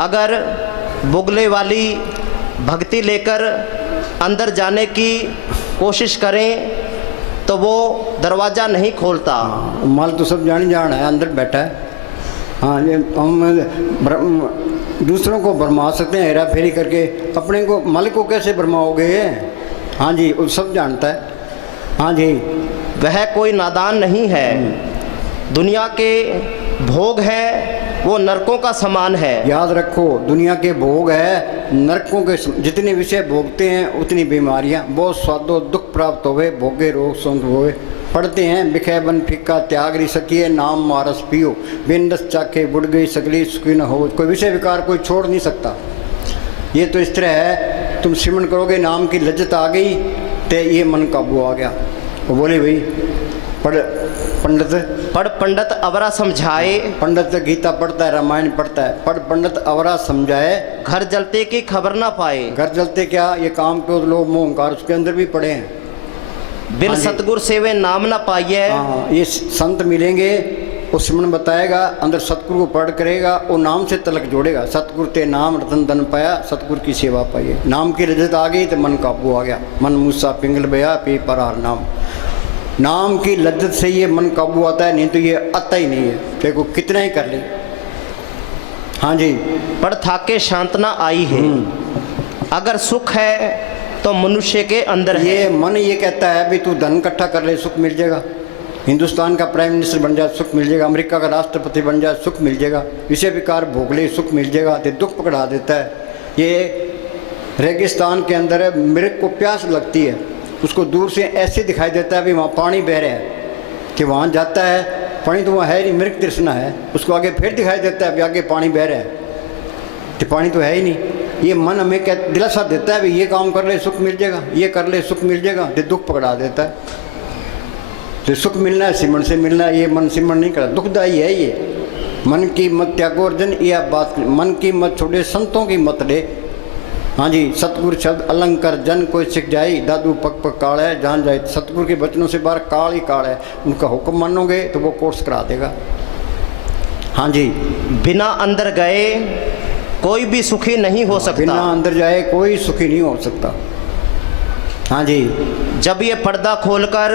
अगर बुगले वाली भक्ति लेकर अंदर जाने की कोशिश करें तो वो दरवाज़ा नहीं खोलता। माल तो सब जान है, अंदर बैठा है। हाँ, ये हम दूसरों को भरमा सकते हैं हेरा फेरी करके, अपने को मालिक को कैसे भरमाओगे? हाँ जी, वो सब जानता है। हाँ जी। वह कोई नादान नहीं है। दुनिया के भोग है वो नरकों का समान है। याद रखो, दुनिया के भोग है नरकों के जितने विषय भोगते हैं उतनी बीमारियाँ। बहुत स्वादो दुख प्राप्त होवे, भोगे रोग संग होवे। पढ़ते हैं बिखे बन फिक्का त्याग री सकिए, नाम मारस पियो बिंदस चाके बुढ़ गई सगली सुखी न हो। कोई विषय विकार कोई छोड़ नहीं सकता। ये तो इस तरह है, तुम सिमरन करोगे, नाम की लज्जत आ गई तो ये मन काबू आ गया। वो बोले भाई पढ़ पंडित अवरा समझाए। पंडित गीता पढ़ता है, रामायण पढ़ता है, पढ़ पंडित अवरा समझाए, घर जलते की खबर ना पाए। घर जलते क्या, ये काम क्रोध लोभ मोह अहंकार उसके अंदर भी पड़े हैं। बिन हाँ सतगुरु सेवे नाम ना पाइए। हाँ, ये संत मिलेंगे, वो सिमरन बताएगा, अंदर सतगुरु को पढ़ करेगा, वो नाम से तलक जोड़ेगा। सतगुरु ते नाम रतन धन पाया, सतगुरु की सेवा पाइए। नाम की रजत आ गई तो मन काबू आ गया। मन मूसा पिंगल बया पी परार नाम। नाम की लज्जत से ये मन काबू आता है, नहीं तो ये आता ही नहीं है। देखो कितना ही कर ले। हाँ जी। पर थाके शांतना आई है। अगर सुख है तो मनुष्य के अंदर है। ये मन ये कहता है भी तू धन इकट्ठा कर ले, सुख मिल जाएगा। हिंदुस्तान का प्राइम मिनिस्टर बन जाए, सुख मिल जाएगा। अमेरिका का राष्ट्रपति बन जाए, सुख मिल जाएगा। विषय विकार भोग ले, सुख मिल जाएगा। तो दुख पकड़ा देता है। ये रेगिस्तान के अंदर है, मृग को प्यास लगती है, उसको दूर से ऐसे दिखाई देता है भी वहाँ पानी बह रहा है, कि वहाँ जाता है पानी तो वहाँ है नहीं, मृग तृष्णा है, उसको आगे फिर दिखाई देता है भी आगे पानी बह रहा है, तो पानी तो है ही नहीं। ये मन हमें क्या दिलासा देता है भी ये काम कर ले सुख मिल जाएगा, ये कर ले सुख मिल जाएगा, तो दुख पकड़ा देता है। तो सुख मिलना है सिमरन से मिलना है, ये मन सिमरन नहीं करता, दुखदायी है ये। मन की मत त्यागो अर्जन, यह बात मन की मत छोड़े संतों की मत ले। हाँ जी, सतगुरु शब्द अलंकार जन कोई सिख जाई, दादू पक पक काल है जान जाए। सतगुरु के बचनों से बाहर काल ही काल है, उनका हुक्म मानोगे तो वो कोर्स करा देगा। हाँ जी, बिना अंदर गए कोई भी सुखी नहीं हो सकता। बिना अंदर जाए कोई सुखी नहीं हो सकता। हाँ जी, जब ये पर्दा खोलकर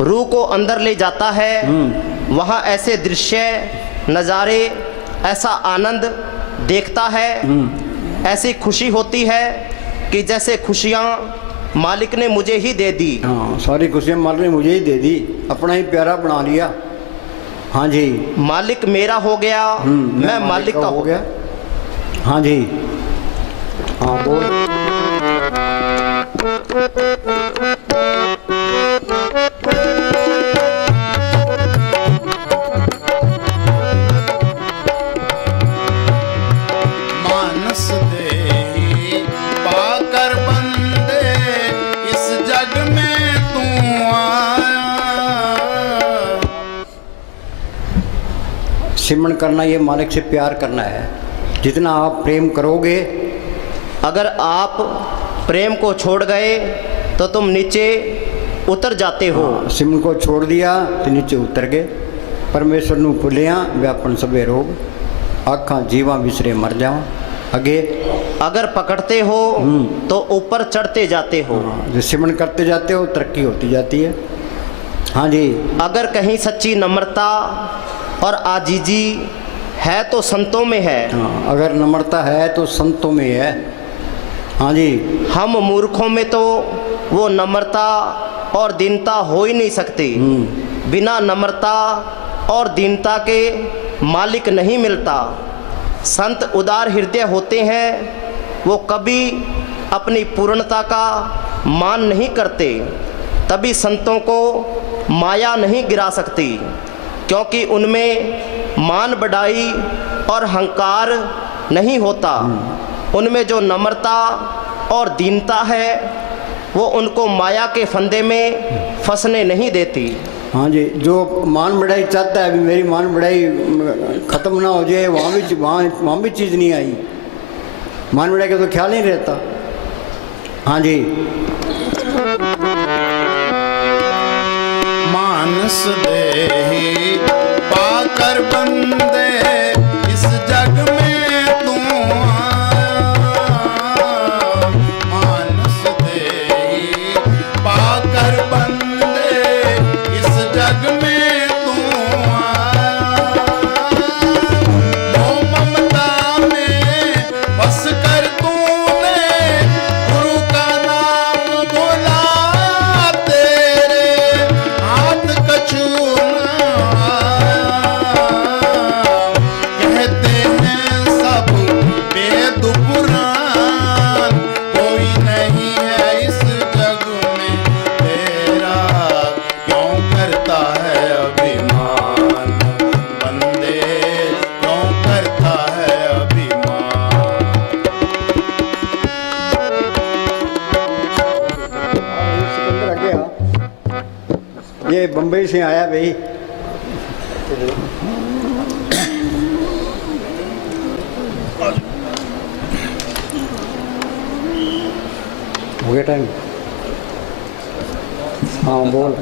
रूह को अंदर ले जाता है, वहाँ ऐसे दृश्य नज़ारे, ऐसा आनंद देखता है, ऐसी खुशी होती है कि जैसे खुशियाँ मालिक ने मुझे ही दे दी। हाँ, सारी खुशियाँ मालिक ने मुझे ही दे दी, अपना ही प्यारा बना लिया। हाँ जी, मालिक मेरा हो गया, मैं मालिक का हो गया। हाँ जी, हाँ बोल। मानस देही पाकर बंदे, इस जग में तू आया। सिमरन करना ये मालिक से प्यार करना है। जितना आप प्रेम करोगे, अगर आप प्रेम को छोड़ गए तो तुम नीचे उतर जाते हो। सिमरन को छोड़ दिया तो नीचे उतर गए। परमेश्वर नू भुलिया व्यापन सबे रोग, आँखां जीवा विसरे मर जावा। आगे अगर पकड़ते हो तो ऊपर चढ़ते जाते हो। जो सिमरन करते जाते हो तरक्की होती जाती है। हाँ जी, अगर कहीं सच्ची नम्रता और आजीजी है तो संतों में है। हाँ, अगर नम्रता है तो संतों में है। हाँ जी, हम मूर्खों में तो वो नम्रता और दीनता हो ही नहीं सकती। बिना नम्रता और दीनता के मालिक नहीं मिलता। संत उदार हृदय होते हैं, वो कभी अपनी पूर्णता का मान नहीं करते। तभी संतों को माया नहीं गिरा सकती, क्योंकि उनमें मान बढ़ाई और अहंकार नहीं होता। उनमें जो नम्रता और दीनता है वो उनको माया के फंदे में फंसने नहीं देती। हाँ जी, जो मान बढ़ाई चाहता है, अभी मेरी मान बढ़ाई ख़त्म ना हो जाए, वहाँ भी चीज़ नहीं आई। मान बढ़ाई का तो ख्याल नहीं रहता। हाँ जी, मानस देही पाकर बंदे, इस जग में तू आया। मानस देही पाकर बंदे, इस जग में तू आया। मोह ममता में बस कर तूने गुरु का नाम बोला, तेरे हाथ कछु न आया। कहते हैं सब वेद पुराण, कोई नहीं है इस जग में तेरा, क्यों करता है अभिमान बंदे, क्यों करता है अभिमान। सिकंदर आ गया, ये बम्बई से आया भाई। हो गया टाइम? हाँ बोल।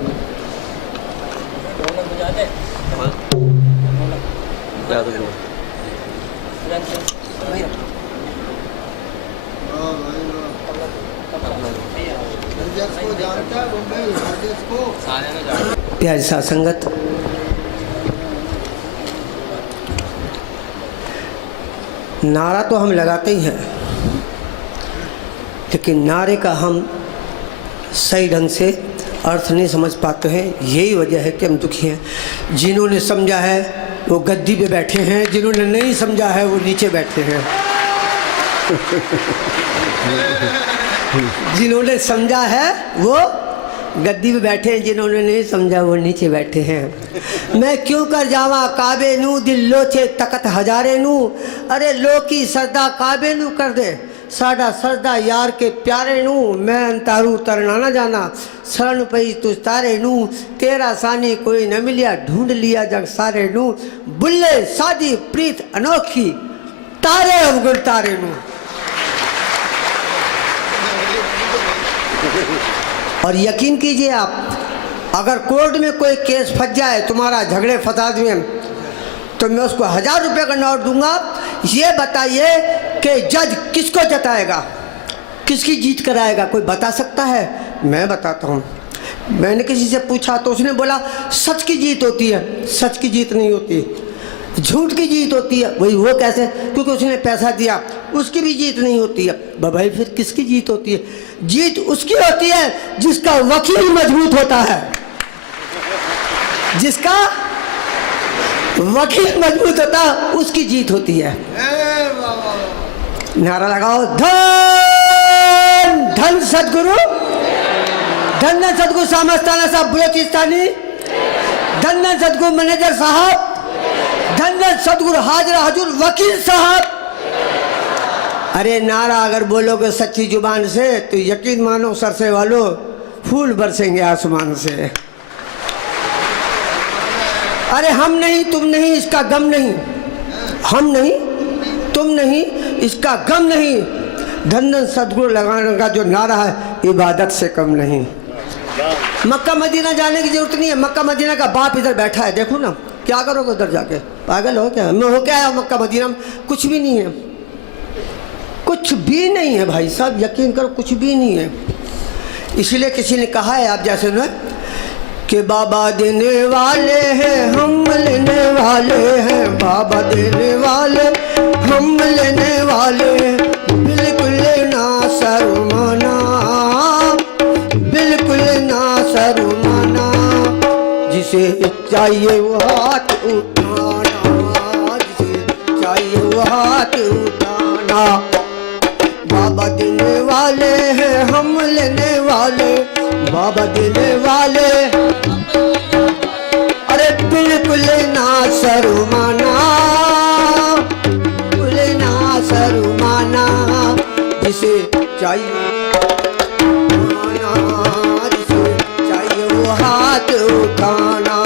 प्यारी साथ संगत, नारा तो हम लगाते ही हैं, लेकिन नारे का हम सही ढंग से अर्थ नहीं समझ पाते हैं। यही वजह है कि हम दुखी हैं। जिन्होंने समझा है वो गद्दी पे बैठे हैं, जिन्होंने नहीं समझा है वो नीचे बैठे हैं। जिन्होंने समझा है वो गद्दी पे बैठे हैं, जिन्होंने नहीं समझा वो नीचे बैठे हैं। मैं क्यों कर जावा काबे नू दिल लोचे तकत हजारे नू, अरे लो की सरदा काबे नू कर दे साडा सरदा यार के प्यारे नू, मैं अंतारू तरना ना जाना शरण पई तुझ तारे नू, तेरा सानी कोई न मिलिया ढूंढ लिया जग सारे नू, बुल्ले सादी प्रीत अनोखी तारे अवगुण तारे नू। और यकीन कीजिए आप, अगर कोर्ट में कोई केस फंस जाए तुम्हारा झगड़े फसाद में, तो मैं उसको 1000 रुपये का नोट दूंगा। ये बताइए कि जज किसको जताएगा, किसकी जीत कराएगा, कोई बता सकता है? मैं बताता हूँ। मैंने किसी से पूछा तो उसने बोला सच की जीत होती है। सच की जीत नहीं होती, झूठ की जीत होती है। वही वो कैसे? क्योंकि उसने पैसा दिया, उसकी भी जीत नहीं होती है। भाई फिर किसकी जीत होती है? जीत उसकी होती है जिसका वकील मजबूत होता है। जिसका वकील मजबूत होता है उसकी जीत होती है। नारा लगाओ, धन धन सदगुरु, धन धन सदगुरु सामस्ताना साहब बलोचिस्तानी, धन धन सदगुरु मैनेजर साहब, धन धन सदगुरु हाजरा हजूर वकील साहब। अरे नारा अगर बोलोगे सच्ची जुबान से तो यकीन मानो सरसे वालों फूल बरसेंगे आसमान से। अरे हम नहीं तुम नहीं इसका गम नहीं, हम नहीं तुम नहीं इसका गम नहीं, धन धन सदगुरु लगाने का जो नारा है इबादत से कम नहीं। मक्का मदीना जाने की जरूरत नहीं है, मक्का मदीना का बाप इधर बैठा है, देखो ना। क्या करोगे उधर जाके? पागल हो क्या? मैं हो क्या आया मक्का मदीना में? कुछ भी नहीं है, कुछ भी नहीं है भाई साहब, यकीन करो कुछ भी नहीं है। इसलिए किसी ने कहा है आप जैसे ना कि बाबा देने वाले हैं हम लेने वाले हैं, बाबा देने वाले हम लेने वाले, बिल्कुल ना शर्माना, बिल्कुल ना शर्माना, जिसे चाहिए वो हाथ उठाना, जिसे चाहिए वो हाथ उठाना। बाबा देने वाले हैं हम लेने वाले, बाबा देने वाले, अरे बिल्कुल ना शर्माना, बिल्कुल ना शर्माना, जिसे चाहिए जिसे चाहिए वो हाथ उठाना।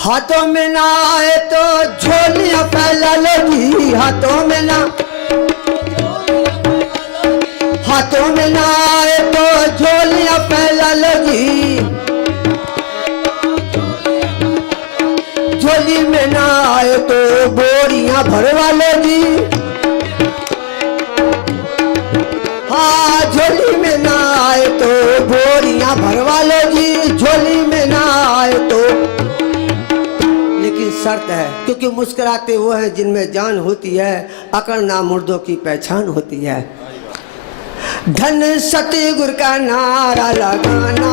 हाथों में ना आए तो झोलियां फैला लोगी, हाथों में ना, हाथों में ना आए तो झोलियां फैला लोगी, झोली में ना आए तो बोरियां भरवा लोगी। हाँ झोली में ना आए तो बोरियां भरवा लोगी, झोली में ना आए तो। शर्त है, क्योंकि मुस्कुराते वो हैं जिनमें जान होती है, अकड़ना मुर्दों की पहचान होती है। धन सतगुरु का नारा लगाना,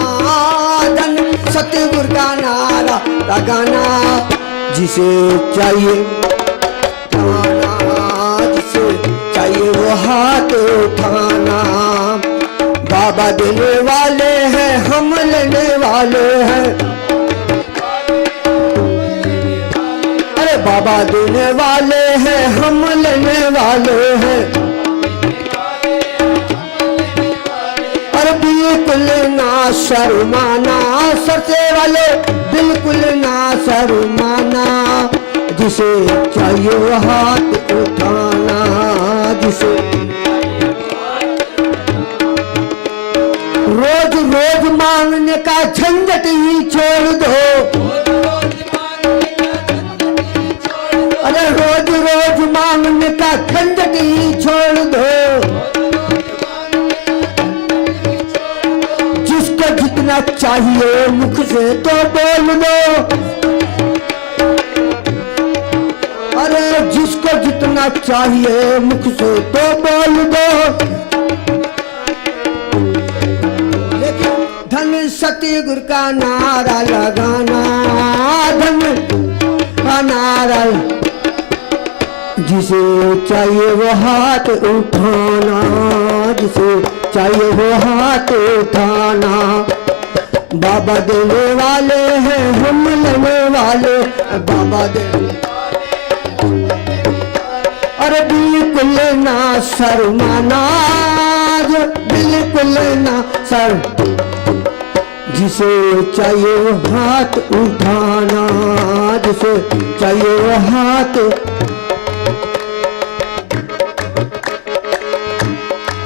धन सतगुरु का नारा लगाना, जिसे चाहिए जिसे चाहिए वो हाथ उठाना। बाबा देने वाले हैं हम लेने वाले हैं, बाबा देने वाले हैं हम लेने वाले हैं, और बिल्कुल ना शर्माना, सरसे वाले बिल्कुल ना शर्माना, जिसे चाहिए वो हाथ उठाना, जिसे रोज रोज मांगने का झंझट ही छोड़ दो, अरे रोज रोज मांगने का झंझट ही छोड़ दो, जिसको जितना चाहिए मुख से तो बोल दो, चाहिए मुख से तो बोल दो, लेकिन धन सतगुरु का नारा लगाना, धन का नारा, जिसे चाहिए वो हाथ उठाना, जिसे चाहिए वो हाथ उठाना। बाबा देने वाले हैं, हम लेने वाले, बाबा देने, अरे बिल्कुल ना शर्माना, बिल्कुल ना शर्म, जिसे चाहिए वो हाथ उठाना, जिसे चाहिए वो हाथ।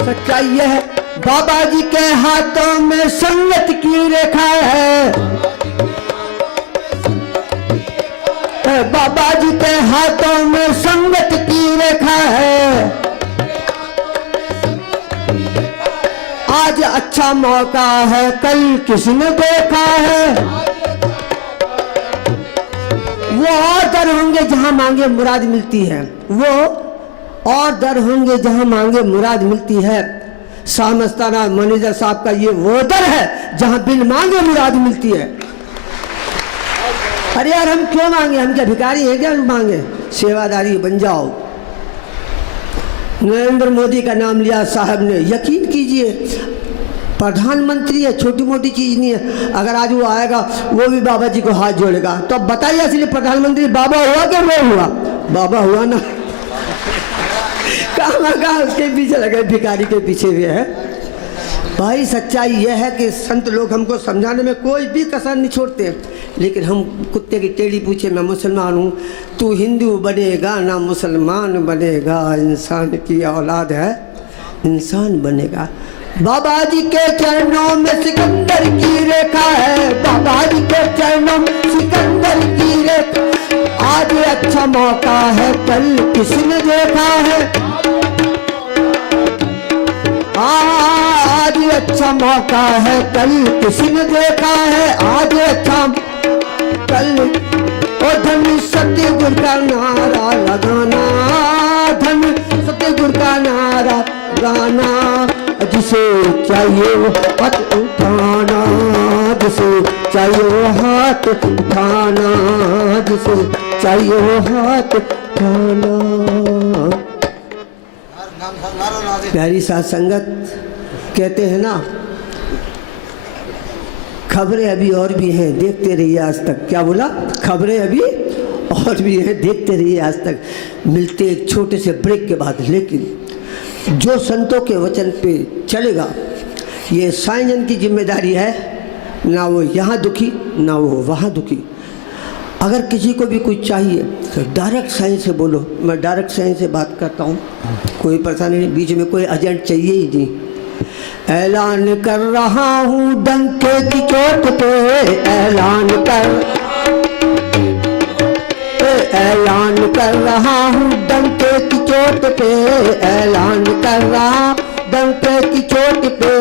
सच्चाई यह है बाबा जी के हाथों में संगत की रेखा है, बाबा जी के हाथों में संगत की रेखा है। आज अच्छा मौका है, कल किसने देखा है। वो और दर होंगे जहां मांगे मुराद मिलती है, वो और दर होंगे जहां मांगे मुराद मिलती है। सामस्ताना मैनेजर साहब का ये वो दर है जहां बिन मांगे मुराद मिलती है। अरे यार हम क्यों मांगे, हम क्या भिखारी हैं क्या मांगे, सेवादारी बन जाओ। नरेंद्र मोदी का नाम लिया साहब ने, यकीन कीजिए प्रधानमंत्री है, छोटी मोटी चीज नहीं है। अगर आज वो आएगा वो भी बाबा जी को हाथ जोड़ेगा, तो अब बताइए असली प्रधानमंत्री बाबा हुआ क्या वो हुआ, बाबा हुआ ना। कहाँ उसके पीछे लगे, भिखारी के पीछे भी है। भाई सच्चाई यह है कि संत लोग हमको समझाने में कोई भी कसर नहीं छोड़ते, लेकिन हम कुत्ते की टेढ़ी पूछे मैं मुसलमान हूँ, तू हिंदू बनेगा ना मुसलमान बनेगा, इंसान की औलाद है इंसान बनेगा। बाबा जी के चरणों में सिकंदर की रेखा है, बाबा जी के चरणों में सिकंदर की रेखा। आज अच्छा मौका है, कल किसने देखा है। आज अच्छा मौका है, कल किसने देखा है। आज अच्छा कल, ओ धन सतगुरु का नारा लगाना, धन सतगुरु का नारा गाना, जिसे चाहिए वो हाथ उठाना, जिसे चाहिए वो हाथ उठाना, जिसे चाहिए वो हाथ उठाना। प्यारी साथ संगत, कहते हैं ना खबरें अभी और भी हैं, देखते रहिए आज तक। क्या बोला, खबरें अभी और भी हैं, देखते रहिए आज तक। मिलते एक छोटे से ब्रेक के बाद, लेकिन जो संतों के वचन पे चलेगा, ये साईं की जिम्मेदारी है, ना वो यहाँ दुखी ना वो वहाँ दुखी। अगर किसी को भी कुछ चाहिए तो डायरेक्ट साईं से बोलो। मैं डायरेक्ट साईं से बात करता हूँ, कोई परेशानी नहीं, बीच में कोई एजेंट चाहिए ही नहीं। ऐलान कर रहा हूँ डंके की चोट पे, ऐलान कर रहा हूँ डंके की चोट पे, ऐलान कर रहा डंके की चोट पे,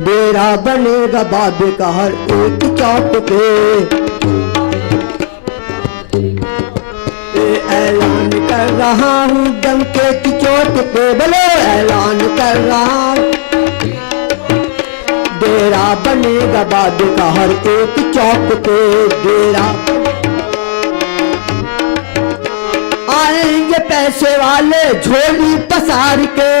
डेरा बनेगा बाबे का हर एक चौक पे। ऐलान कर रहा हूँ डंके की चोट पे, बोलो ऐलान कर रहा हूँ, डेरा बनेगा बाबे का हर एक चौक पे, डेरा। आएंगे पैसे वाले झोली पसार के,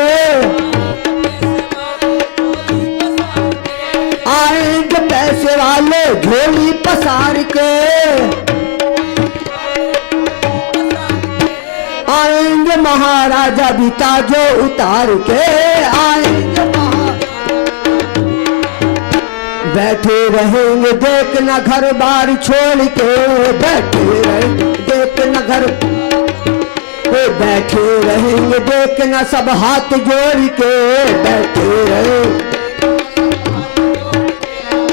आएंगे पैसे वाले झोली पसार के, आएंगे महाराजा भी ताजो उतार के, आएंगे बैठे रहेंगे देखना घर बार छोड़ के, बैठे रहेंगे देखना घर, बैठे रहेंगे देखना सब हाथ जोड़ के, बैठे रहे।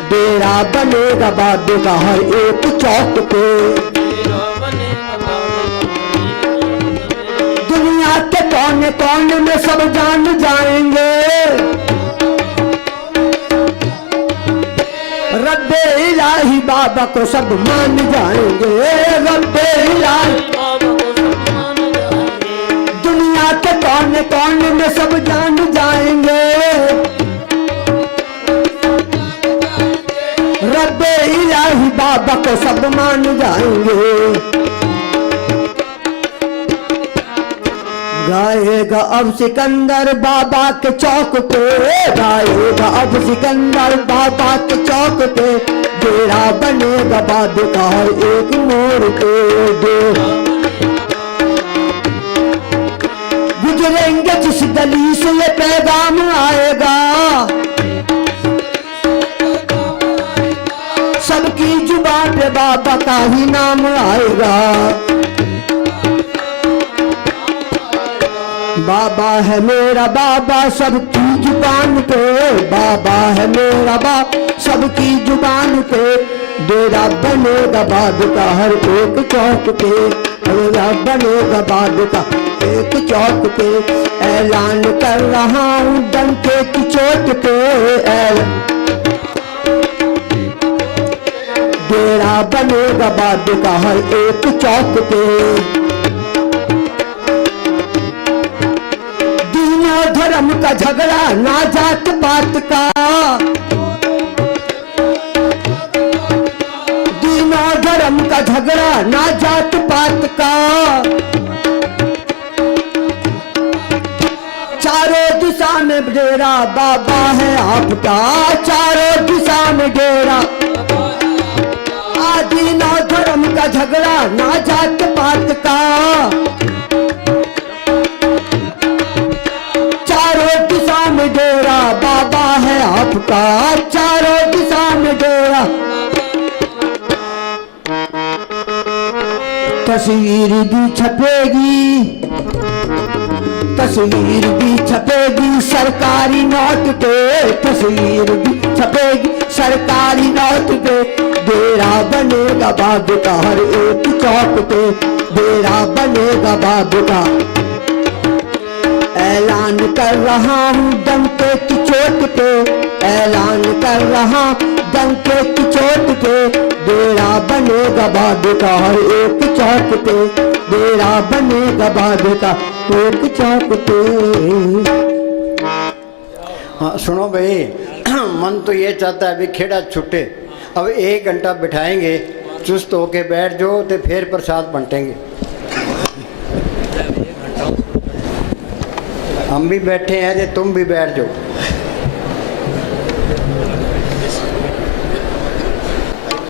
डेरा बनेगा बाबे का हर एक चौक पे, दुनिया के कोने कोने में सब जान जाएंगे, रब्बे इलाही बाबा को सब मान जाएंगे, रब्बे इलाही दुनिया कौन में सब जान जाएंगे। रब्बे इलाही बाबा को सब मान जाएंगे। गाएगा अब सिकंदर बाबा के चौक पे, गाएगा अब सिकंदर बाबा के चौक पे, डेरा बनेगा बाबे का हर एक मोड़ पे। गुजरेंगे जिस गली से ये पैगाम आएगा, सबकी जुबान पे बाबा का ही नाम आएगा। बाबा है मेरा बाबा सबकी जुबान पे, बाबा है मेरा बाबा सबकी जुबान पे, डेरा बनेगा बाबे का हर एक चौक पे, डेरा बनेगा बाबे का एक चौक पे। ऐलान कर रहा हूँ डंके की चोट पे, डेरा बनेगा बाबे का हर एक चौक पे। धर्म का झगड़ा ना जात पात का, दीना धर्म का झगड़ा ना जात पात का। चारों दिशा में डेरा बाबा है आपका, चारों दिशा में डेरा। दीना धर्म का झगड़ा ना जात पात का, डेरा बाबा है आपका, चारों दिशा में डेरा। तस्वीर भी छपेगी, तस्वीर भी छपेगी सरकारी नोट पे, तस्वीर भी छपेगी सरकारी नोट पे, डेरा बनेगा बाबे का हर एक चौक पे, डेरा बनेगा बाबे का। ऐलान कर रहा हूँ डंके की चोट पे, ऐलान कर रहा डंके की चोट पे, डेरा बनेगा बाबे का हर एक चौक पे, डेरा बनेगा बाबे का एक चौक पे। हाँ सुनो भाई, मन तो ये चाहता है अभी खेड़ा छुट्टे, अब 1 घंटा बिठाएंगे, चुस्त होके बैठ जाओ तो फिर प्रसाद बंटेंगे। हम भी बैठे हैं तो तुम भी बैठ जाओ।